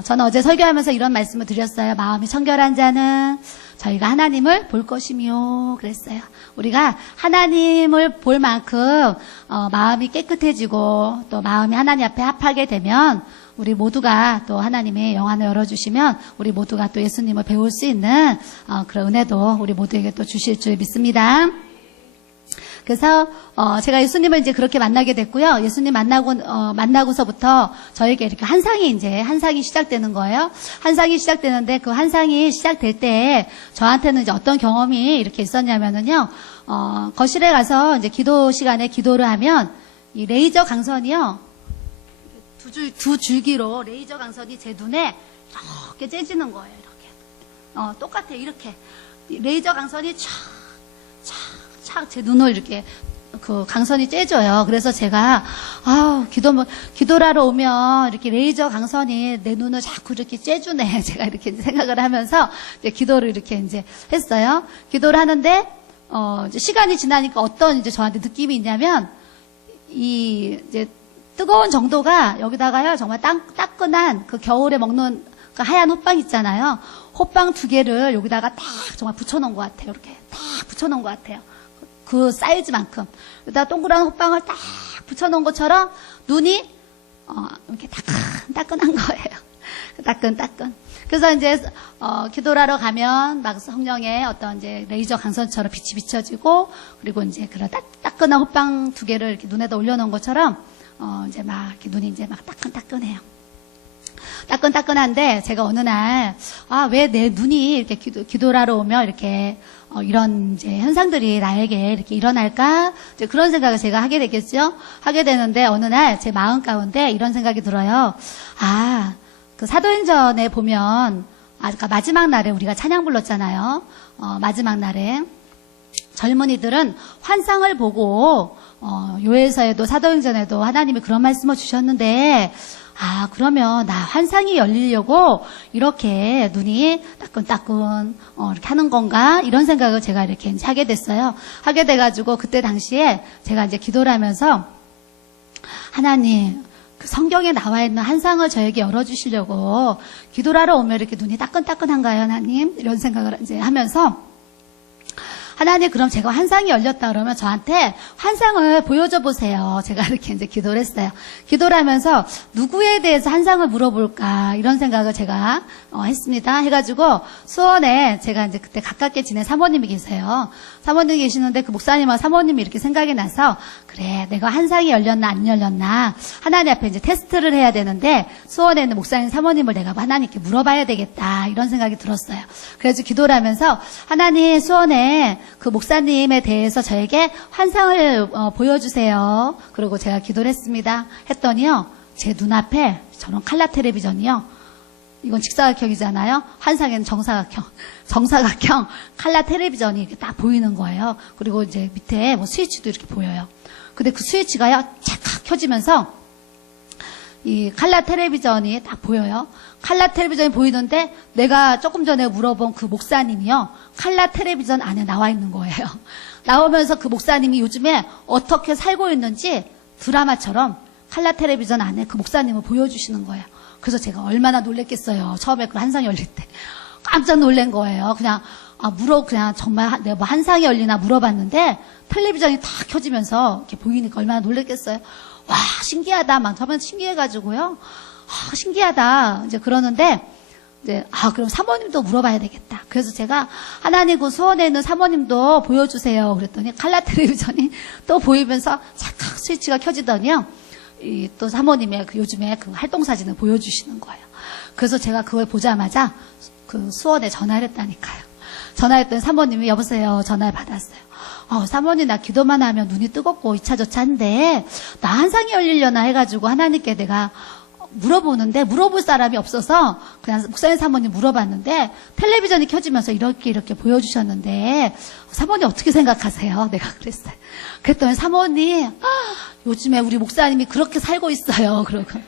저는 어제 설교하면서 이런 말씀을 드렸어요. 마음이 청결한 자는 저희가 하나님을 볼 것이며 그랬어요. 우리가 하나님을 볼 만큼 마음이 깨끗해지고 또 마음이 하나님 앞에 합하게 되면 우리 모두가 또 하나님의 영안을 열어주시면 우리 모두가 또 예수님을 배울 수 있는 그런 은혜도 우리 모두에게 또 주실 줄 믿습니다. 그래서 제가 예수님을 이제 그렇게 만나게 됐고요. 예수님 만나고서부터 저에게 이렇게 한상이 시작되는 거예요. 한상이 시작되는데 그 한상이 시작될 때 저한테는 이제 어떤 경험이 이렇게 있었냐면은요. 거실에 가서 이제 기도 시간에 기도를 하면 이 레이저 강선이요. 두 줄기로 레이저 강선이 제 눈에 이렇게 째지는 거예요. 이렇게. 똑같아요. 이렇게. 레이저 강선이 착 제 눈을 이렇게 그 강선이 째져요. 그래서 제가 기도를 하러 오면 이렇게 레이저 강선이 내 눈을 자꾸 이렇게 째주네. 제가 이렇게 생각을 하면서 이제 기도를 이렇게 이제 했어요. 기도를 하는데 이제 시간이 지나니까 어떤 이제 저한테 느낌이 있냐면 이제 뜨거운 정도가 여기다가요 정말 따끈한 그 겨울에 먹는 그 하얀 호빵 있잖아요. 호빵 2개를 여기다가 딱 정말 붙여놓은 것 같아요. 이렇게 딱 붙여놓은 것 같아요. 그 사이즈만큼. 여기다 동그란 호빵을 딱 붙여놓은 것처럼 눈이 이렇게 따끈한 거예요. 따끈. 그래서 이제 기도를 하러 가면 막 성령의 어떤 이제 레이저 강선처럼 빛이 비춰지고 그리고 이제 그런 따끈한 호빵 2개를 이렇게 눈에다 올려놓은 것처럼 이제 막 이렇게 눈이 이제 막 따끈따끈해요. 따끈따끈한데 제가 어느 날 왜 내 눈이 이렇게 기도를 하러 오면 이렇게 이런 이제 현상들이 나에게 이렇게 일어날까? 이제 그런 생각을 제가 하게 되겠죠? 하게 되는데 어느 날 제 마음 가운데 이런 생각이 들어요. 그 그 사도행전에 보면 아까 마지막 날에 우리가 찬양 불렀잖아요. 마지막 날에 젊은이들은 환상을 보고 요해서에도 사도행전에도 하나님이 그런 말씀을 주셨는데 그러면 나 환상이 열리려고 이렇게 눈이 따끈따끈 이렇게 하는 건가? 이런 생각을 제가 이렇게 이제 하게 됐어요. 하게 돼가지고 그때 당시에 제가 이제 기도를 하면서 하나님, 그 성경에 나와 있는 환상을 저에게 열어주시려고 기도를 하러 오면 이렇게 눈이 따끈따끈한가요, 하나님? 이런 생각을 이제 하면서 하나님, 그럼 제가 환상이 열렸다 그러면 저한테 환상을 보여줘 보세요. 제가 이렇게 이제 기도를 했어요. 기도를 하면서 누구에 대해서 환상을 물어볼까 이런 생각을 제가 했습니다. 해가지고 수원에 제가 이제 그때 가깝게 지낸 사모님이 계세요. 사모님이 계시는데 그 목사님하고 사모님이 이렇게 생각이 나서 그래, 내가 환상이 열렸나 안 열렸나 하나님 앞에 이제 테스트를 해야 되는데 수원에 있는 목사님 사모님을 내가 하나님께 물어봐야 되겠다 이런 생각이 들었어요. 그래서 기도를 하면서 하나님, 수원에 그 목사님에 대해서 저에게 환상을 보여주세요. 그리고 제가 기도를 했습니다. 했더니요, 제 눈앞에 저런 칼라 텔레비전이요, 이건 직사각형이잖아요. 환상에는 정사각형 칼라 텔레비전이 이렇게 딱 보이는 거예요. 그리고 이제 밑에 뭐 스위치도 이렇게 보여요. 근데 그 스위치가요, 착 켜지면서 이 칼라 텔레비전이 딱 보여요. 칼라 텔레비전이 보이는데 내가 조금 전에 물어본 그 목사님이요, 칼라 텔레비전 안에 나와 있는 거예요. 나오면서 그 목사님이 요즘에 어떻게 살고 있는지 드라마처럼 칼라 텔레비전 안에 그 목사님을 보여주시는 거예요. 그래서 제가 얼마나 놀랬겠어요. 처음에 그 환상이 열릴 때. 깜짝 놀란 거예요. 그냥 정말 내가 뭐 환상이 열리나 물어봤는데 텔레비전이 탁 켜지면서 이렇게 보이니까 얼마나 놀랬겠어요. 와, 신기하다. 막 저번에 신기해가지고요. 신기하다. 이제 그러는데, 이제, 그럼 사모님도 물어봐야 되겠다. 그래서 제가 하나님 그 수원에 있는 사모님도 보여주세요. 그랬더니 칼라 텔레비전이 또 보이면서 착각 스위치가 켜지더니요, 또 사모님의 요즘에 그 활동 사진을 보여주시는 거예요. 그래서 제가 그걸 보자마자 그 수원에 전화를 했다니까요. 전화했더니 사모님이 여보세요. 전화를 받았어요. 사모님, 나 기도만 하면 눈이 뜨겁고 이차저차한데 나 환상이 열리려나 해가지고 하나님께 내가 물어보는데 물어볼 사람이 없어서 그냥 목사님 사모님 물어봤는데 텔레비전이 켜지면서 이렇게 보여주셨는데 사모님 어떻게 생각하세요? 내가 그랬어요. 그랬더니 사모님, 요즘에 우리 목사님이 그렇게 살고 있어요. 그러고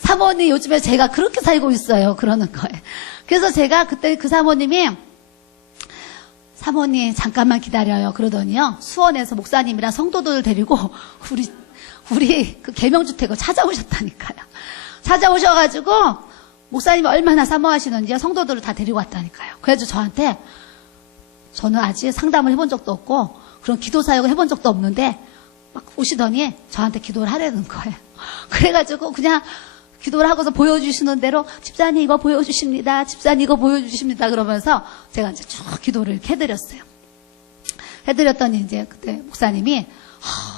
사모님, 요즘에 제가 그렇게 살고 있어요. 그러는 거예요. 그래서 제가 그때 그 사모님이 사모님 잠깐만 기다려요. 그러더니요, 수원에서 목사님이랑 성도들을 데리고 우리 그 계명주택을 찾아오셨다니까요. 찾아오셔가지고 목사님이 얼마나 사모하시는지 성도들을 다 데리고 왔다니까요. 그래서 저는 아직 상담을 해본 적도 없고 그런 기도 사역을 해본 적도 없는데 막 오시더니 저한테 기도를 하라는 거예요. 그래가지고 그냥 기도를 하고서 보여주시는 대로 집사님 이거 보여주십니다. 집사님 이거 보여주십니다. 그러면서 제가 이제 쭉 기도를 이렇게 해드렸어요. 해드렸더니 이제 그때 목사님이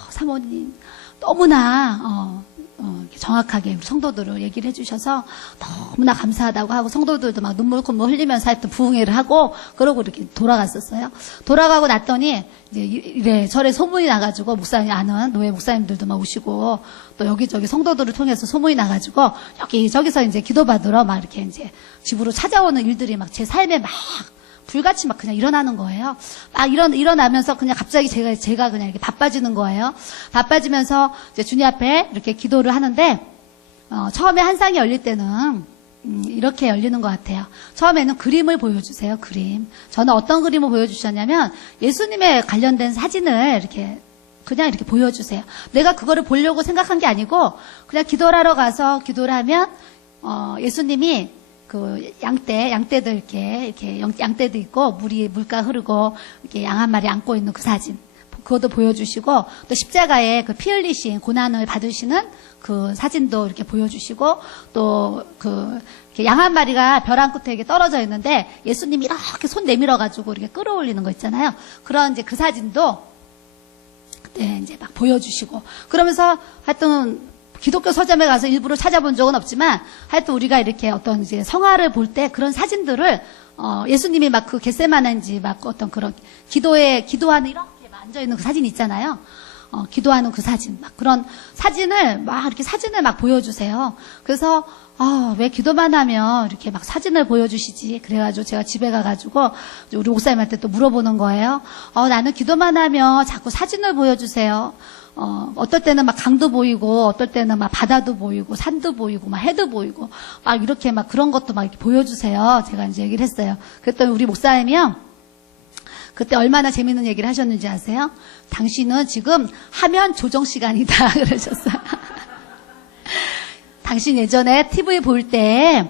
사모님 너무나 이렇게 정확하게 우리 성도들을 얘기를 해주셔서 너무나 감사하다고 하고 성도들도 막 눈물 콧물 흘리면서 하여튼 부흥회를 하고 그러고 이렇게 돌아갔었어요. 돌아가고 났더니 이제 이래저래 소문이 나가지고 목사님 아는 노예 목사님들도 막 오시고 또 여기저기 성도들을 통해서 소문이 나가지고 여기저기서 이제 기도받으러 막 이렇게 이제 집으로 찾아오는 일들이 막 제 삶에 막 불같이 막 그냥 일어나는 거예요. 막 일어나면서 그냥 갑자기 제가 그냥 이렇게 바빠지는 거예요. 바빠지면서 이제 주님 앞에 이렇게 기도를 하는데, 처음에 환상이 열릴 때는, 이렇게 열리는 것 같아요. 처음에는 그림을 보여주세요, 그림. 저는 어떤 그림을 보여주셨냐면, 예수님에 관련된 사진을 그냥 이렇게 보여주세요. 내가 그거를 보려고 생각한 게 아니고, 그냥 기도를 하러 가서 기도를 하면, 예수님이 그 양떼들 이렇게 양떼도 있고 물가 흐르고 이렇게 양 한 마리 안고 있는 그 사진 그것도 보여주시고 또 십자가에 그 피 흘리신 고난을 받으시는 그 사진도 이렇게 보여주시고 또 그 양 한 마리가 벼랑 끝에 이렇게 떨어져 있는데 예수님이 이렇게 손 내밀어 가지고 이렇게 끌어올리는 거 있잖아요. 그런 이제 그 사진도 그때 이제 막 보여주시고 그러면서 하여튼 기독교 서점에 가서 일부러 찾아본 적은 없지만 하여튼 우리가 이렇게 어떤 이제 성화를 볼 때 그런 사진들을 예수님이 막 그 겟세마네인지 막 어떤 그런 기도하는 이렇게 앉아 있는 그 사진 있잖아요. 기도하는 그 사진 막 그런 사진을 막 이렇게 사진을 막 보여주세요. 그래서 왜 기도만 하면 이렇게 막 사진을 보여주시지? 그래가지고 제가 집에 가가지고 우리 목사님한테 또 물어보는 거예요. 나는 기도만 하면 자꾸 사진을 보여주세요. 어떨 때는 막 강도 보이고, 어떨 때는 막 바다도 보이고, 산도 보이고, 막 해도 보이고, 막 이렇게 막 그런 것도 막 이렇게 보여주세요. 제가 이제 얘기를 했어요. 그랬더니 우리 목사님이요. 그때 얼마나 재밌는 얘기를 하셨는지 아세요? 당신은 지금 화면 조정 시간이다. 그러셨어요. 당신 예전에 TV 볼 때,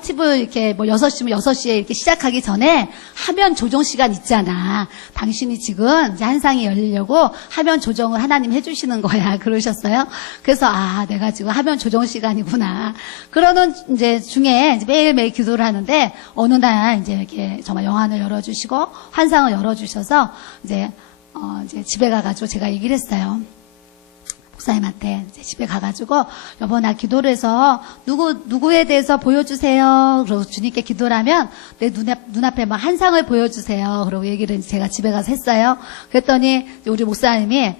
TV 이렇게 뭐 6시면 6시에 이렇게 시작하기 전에 화면 조정 시간 있잖아. 당신이 지금 이제 한상이 열리려고 화면 조정을 하나님 해주시는 거야. 그러셨어요. 그래서, 내가 지금 화면 조정 시간이구나. 그러는 이제 중에 이제 매일매일 기도를 하는데, 어느 날 이제 이렇게 정말 영안을 열어주시고, 환상을 열어주셔서, 이제 집에 가가지고 제가 얘기를 했어요. 목사님한테 이제 집에 가가지고 여보 나 기도를 해서 누구에 대해서 보여주세요. 그리고 주님께 기도를 하면 내 눈앞에 막 한상을 보여주세요. 그리고 얘기를 제가 집에 가서 했어요. 그랬더니 우리 목사님이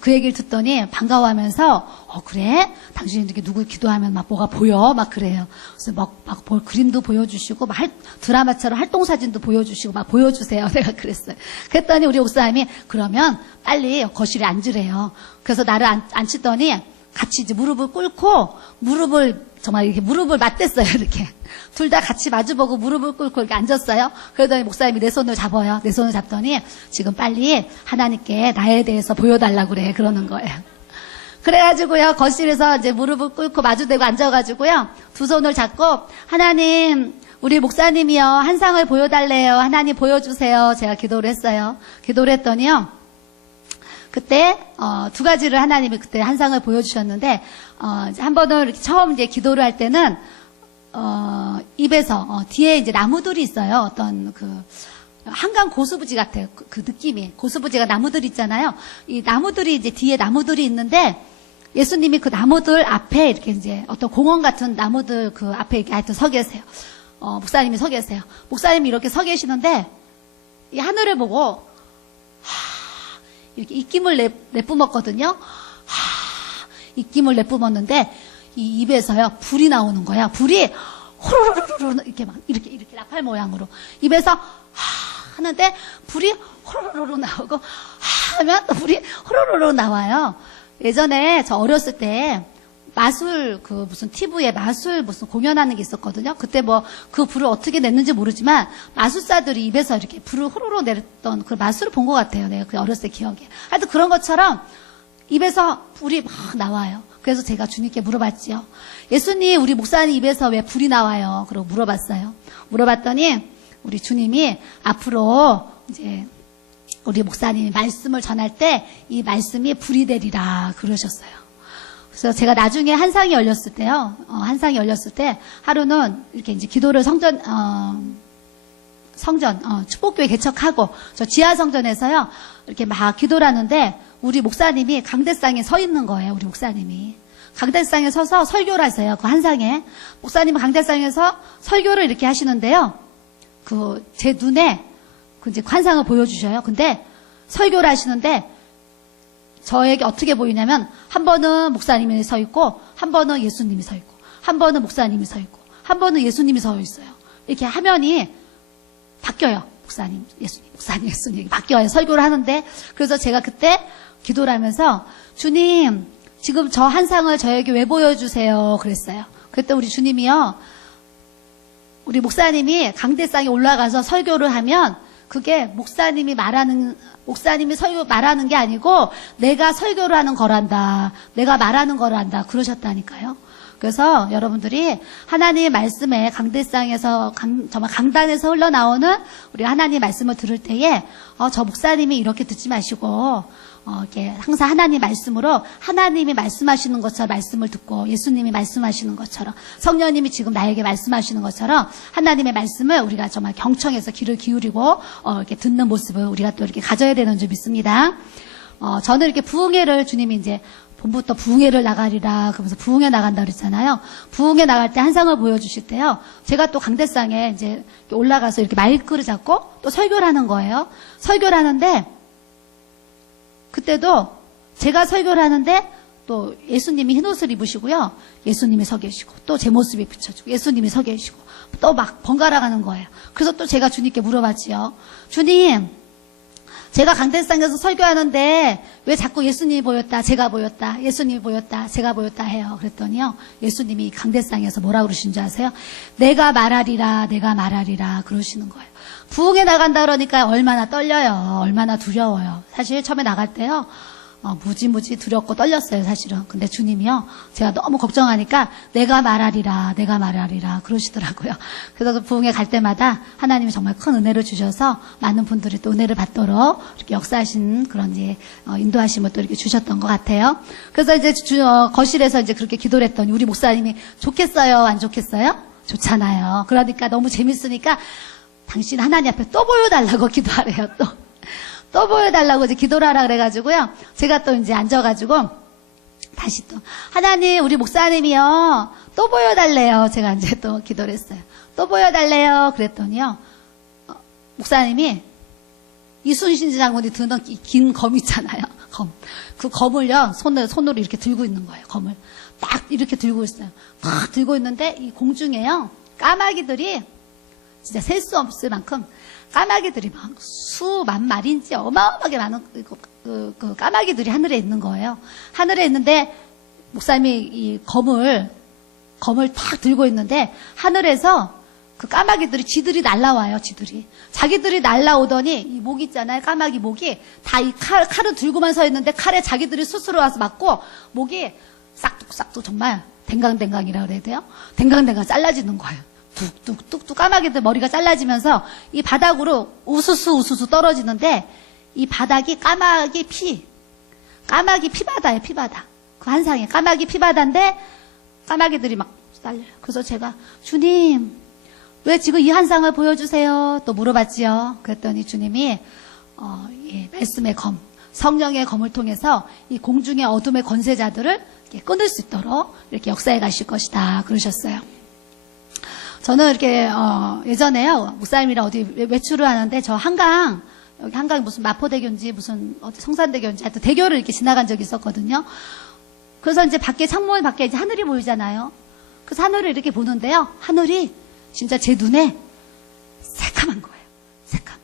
그 얘기를 듣더니 반가워하면서 그래? 당신이 이렇게 누구 기도하면 막 뭐가 보여? 막 그래요. 그래서 막 그림도 보여주시고 막 드라마처럼 활동사진도 보여주시고 막 보여주세요. 내가 그랬어요. 그랬더니 우리 목사님이 그러면 빨리 거실에 앉으래요. 그래서 나를 앉히더니 같이 이제 무릎을 꿇고 정말 이렇게 무릎을 맞댔어요. 이렇게 둘 다 같이 마주보고 무릎을 꿇고 이렇게 앉았어요. 그러더니 목사님이 내 손을 잡아요. 내 손을 잡더니 지금 빨리 하나님께 나에 대해서 보여달라고 그래. 그러는 거예요. 그래가지고요 거실에서 이제 무릎을 꿇고 마주대고 앉아가지고요 두 손을 잡고 하나님 우리 목사님이요 한상을 보여달래요. 하나님 보여주세요. 제가 기도를 했어요. 기도를 했더니요. 그때 두 가지를 하나님이 그때 한상을 보여주셨는데 한 번은 이렇게 처음 이제 기도를 할 때는 입에서 뒤에 이제 나무들이 있어요. 어떤 그 한강 고수부지 같아요. 그 느낌이 고수부지가 나무들 있잖아요. 이 나무들이 이제 뒤에 나무들이 있는데 예수님이 그 나무들 앞에 이렇게 이제 어떤 공원 같은 나무들 그 앞에 이렇게 하여튼 서 계세요. 목사님이 서 계세요. 목사님이 이렇게 서 계시는데 이 하늘을 보고 이렇게 입김을 내뿜었거든요. 입김을 내뿜었는데 이 입에서요 불이 나오는 거야. 불이 호로로로로 이렇게 막 이렇게 나팔 모양으로 입에서 하는데 불이 호로로로 나오고 하면 또 불이 호로로로 나와요. 예전에 저 어렸을 때 마술 그 무슨 TV에 마술 무슨 공연하는 게 있었거든요. 그때 뭐 그 불을 어떻게 냈는지 모르지만 마술사들이 입에서 이렇게 불을 호로로 내렸던 그 마술을 본 것 같아요. 내가 그 어렸을 때 기억에. 하여튼 그런 것처럼 입에서 불이 막 나와요. 그래서 제가 주님께 물어봤지요. 예수님 우리 목사님 입에서 왜 불이 나와요? 그러고 물어봤어요. 물어봤더니 우리 주님이 앞으로 이제 우리 목사님이 말씀을 전할 때 이 말씀이 불이 되리라 그러셨어요. 그래서 제가 나중에 한상이 열렸을 때요. 한상이 열렸을 때 하루는 이렇게 이제 기도를 성전 축복교회 개척하고 저 지하 성전에서요. 이렇게 막 기도를 하는데 우리 목사님이 강대상에 서 있는 거예요. 우리 목사님이. 강대상에 서서 설교를 하세요. 그 한상에. 목사님은 강대상에서 설교를 이렇게 하시는데요. 제 눈에 이제 환상을 보여주셔요. 근데 설교를 하시는데 저에게 어떻게 보이냐면 한 번은 목사님이 서 있고 한 번은 예수님이 서 있고 한 번은 목사님이 서 있고 한 번은 예수님이 서 있어요. 이렇게 화면이 바뀌어요. 목사님, 예수님 바뀌어요. 설교를 하는데 그래서 제가 그때 기도를 하면서 주님 지금 저 한상을 저에게 왜 보여주세요? 그랬어요. 그랬더니 우리 주님이요. 우리 목사님이 강대상에 올라가서 설교를 하면 그게 목사님이 설교 말하는 게 아니고 내가 설교를 하는 거란다. 내가 말하는 거란다. 그러셨다니까요. 그래서 여러분들이 하나님의 말씀에 강대상에서 정말 강단에서 흘러나오는 우리 하나님의 말씀을 들을 때에 저 목사님이 이렇게 듣지 마시고 이렇게 항상 하나님 말씀으로 하나님이 말씀하시는 것처럼 말씀을 듣고 예수님이 말씀하시는 것처럼 성령님이 지금 나에게 말씀하시는 것처럼 하나님의 말씀을 우리가 정말 경청해서 귀를 기울이고 이렇게 듣는 모습을 우리가 또 이렇게 가져야 되는 줄 믿습니다. 저는 이렇게 부흥회를 주님이 이제 봄부터 부흥회를 나가리라 그러면서 부흥회 나간다 그랬잖아요. 부흥회 나갈 때 한상을 보여주실 때요. 제가 또 강대상에 이제 올라가서 이렇게 마이크를 잡고 또 설교를 하는 거예요. 설교를 하는데 그때도 제가 설교를 하는데 또 예수님이 흰 옷을 입으시고요. 예수님이 서 계시고 또 제 모습이 비춰지고 예수님이 서 계시고 또 막 번갈아 가는 거예요. 그래서 또 제가 주님께 물어봤지요. 주님, 제가 강대상에서 설교하는데 왜 자꾸 예수님이 보였다, 제가 보였다, 예수님이 보였다, 제가 보였다 해요. 그랬더니요. 예수님이 강대상에서 뭐라고 그러신 줄 아세요? 내가 말하리라, 내가 말하리라 그러시는 거예요. 부흥에 나간다 그러니까 얼마나 떨려요. 얼마나 두려워요. 사실 처음에 나갈 때요. 무지무지 두렵고 떨렸어요, 사실은. 근데 주님이요, 제가 너무 걱정하니까 내가 말하리라, 내가 말하리라 그러시더라고요. 그래서 그 부흥회 갈 때마다 하나님이 정말 큰 은혜를 주셔서 많은 분들이 또 은혜를 받도록 이렇게 역사하신 그런 이제 인도하심을 또 이렇게 주셨던 것 같아요. 그래서 이제 거실에서 이제 그렇게 기도를 했더니 우리 목사님이 좋겠어요, 안 좋겠어요? 좋잖아요. 그러니까 너무 재밌으니까 당신 하나님 앞에 또 보여달라고 기도하래요, 또 보여달라고 이제 기도를 하라 그래가지고요. 제가 또 이제 앉아가지고 다시 또 하나님 우리 목사님이요 또 보여달래요. 제가 이제 또 기도를 했어요. 또 보여달래요. 그랬더니요. 목사님이 이순신 장군이 드는 긴 검 있잖아요. 검. 그 검을요 손으로 이렇게 들고 있는 거예요. 검을 딱 이렇게 들고 있어요. 딱 들고 있는데 이 공중에요 까마귀들이 진짜 셀 수 없을 만큼 까마귀들이 막 수만 마리인지 어마어마하게 많은 그 까마귀들이 하늘에 있는 거예요. 하늘에 있는데 목사님이 이 검을 탁 들고 있는데 하늘에서 그 까마귀들이 지들이 날라와요. 지들이 자기들이 날라오더니 이 목 있잖아요. 까마귀 목이 다 이 칼을 들고만 서 있는데 칼에 자기들이 스스로 와서 맞고 목이 싹둑싹둑 정말 댕강댕강이라 그래야 돼요. 댕강댕강 잘라지는 거예요. 뚝뚝뚝뚝 까마귀들 머리가 잘라지면서 이 바닥으로 우수수 떨어지는데 이 바닥이 까마귀 피바다예요. 피바다. 그 한상에 까마귀 피바다인데 까마귀들이 막 날려요. 그래서 제가 주님 왜 지금 이 한상을 보여주세요? 또 물어봤지요. 그랬더니 주님이 예, 말씀의 검, 성령의 검을 통해서 이 공중의 어둠의 권세자들을 이렇게 끊을 수 있도록 이렇게 역사해 가실 것이다 그러셨어요. 저는 이렇게 예전에요 목사님이랑 어디 외출을 하는데 저 한강 여기 한강 무슨 마포대교인지 무슨 어디 성산대교인지 하여튼 대교를 이렇게 지나간 적이 있었거든요. 그래서 이제 밖에 창문 밖에 이제 하늘이 보이잖아요. 그래서 하늘을 이렇게 보는데요. 하늘이 진짜 제 눈에 새까만 거예요. 새까만.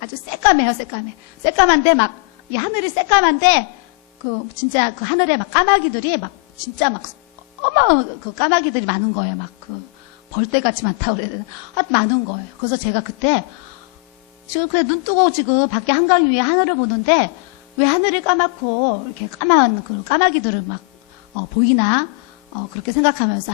아주 새까매요, 새까매. 새까만데 막 이 하늘이 새까만데 그 진짜 그 하늘에 막 까마귀들이 막 진짜 막 그 까마귀들이 많은 거예요. 막 그 벌떼같이 많다고 그래야 되나? 많은 거예요. 그래서 제가 그때 지금 그냥 눈 뜨고 지금 밖에 한강 위에 하늘을 보는데 왜 하늘이 까맣고 이렇게 까만 그 까마귀들을 막 보이나 그렇게 생각하면서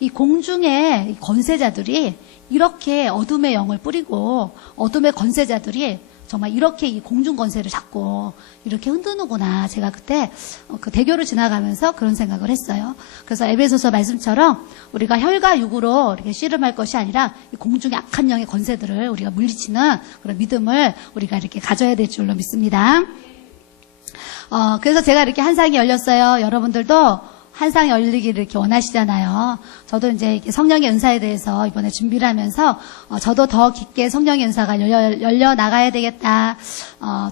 이 공중의 이 권세자들이 이렇게 어둠의 영을 뿌리고 어둠의 권세자들이 정말 이렇게 이 공중 권세를 잡고 이렇게 흔드는구나. 제가 그때 그 대교를 지나가면서 그런 생각을 했어요. 그래서 에베소서 말씀처럼 우리가 혈과 육으로 이렇게 씨름할 것이 아니라 이 공중의 악한 영의 권세들을 우리가 물리치는 그런 믿음을 우리가 이렇게 가져야 될 줄로 믿습니다. 그래서 제가 이렇게 한상이 열렸어요. 여러분들도 한상이 열리기를 이렇게 원하시잖아요. 저도 이제 성령의 은사에 대해서 이번에 준비를 하면서 저도 더 깊게 성령의 은사가 열려 나가야 되겠다.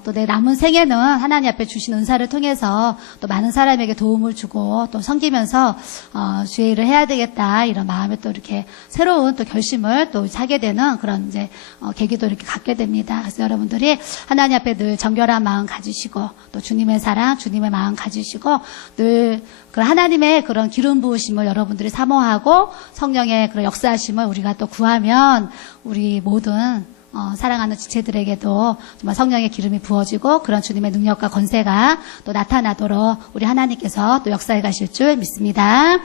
또 내 남은 생애는 하나님 앞에 주신 은사를 통해서 또 많은 사람에게 도움을 주고 또 섬기면서 주의 일을 해야 되겠다. 이런 마음에 또 이렇게 새로운 또 결심을 또 하게 되는 그런 이제 계기도 이렇게 갖게 됩니다. 그래서 여러분들이 하나님 앞에 늘 정결한 마음 가지시고 또 주님의 사랑, 주님의 마음 가지시고 늘 그런 하나님의 그런 기름 부으심을 여러분들이 사모하고 성령의 그런 역사하심을 우리가 또 구하면 우리 모든 사랑하는 지체들에게도 정말 성령의 기름이 부어지고 그런 주님의 능력과 권세가 또 나타나도록 우리 하나님께서 또 역사해 가실 줄 믿습니다.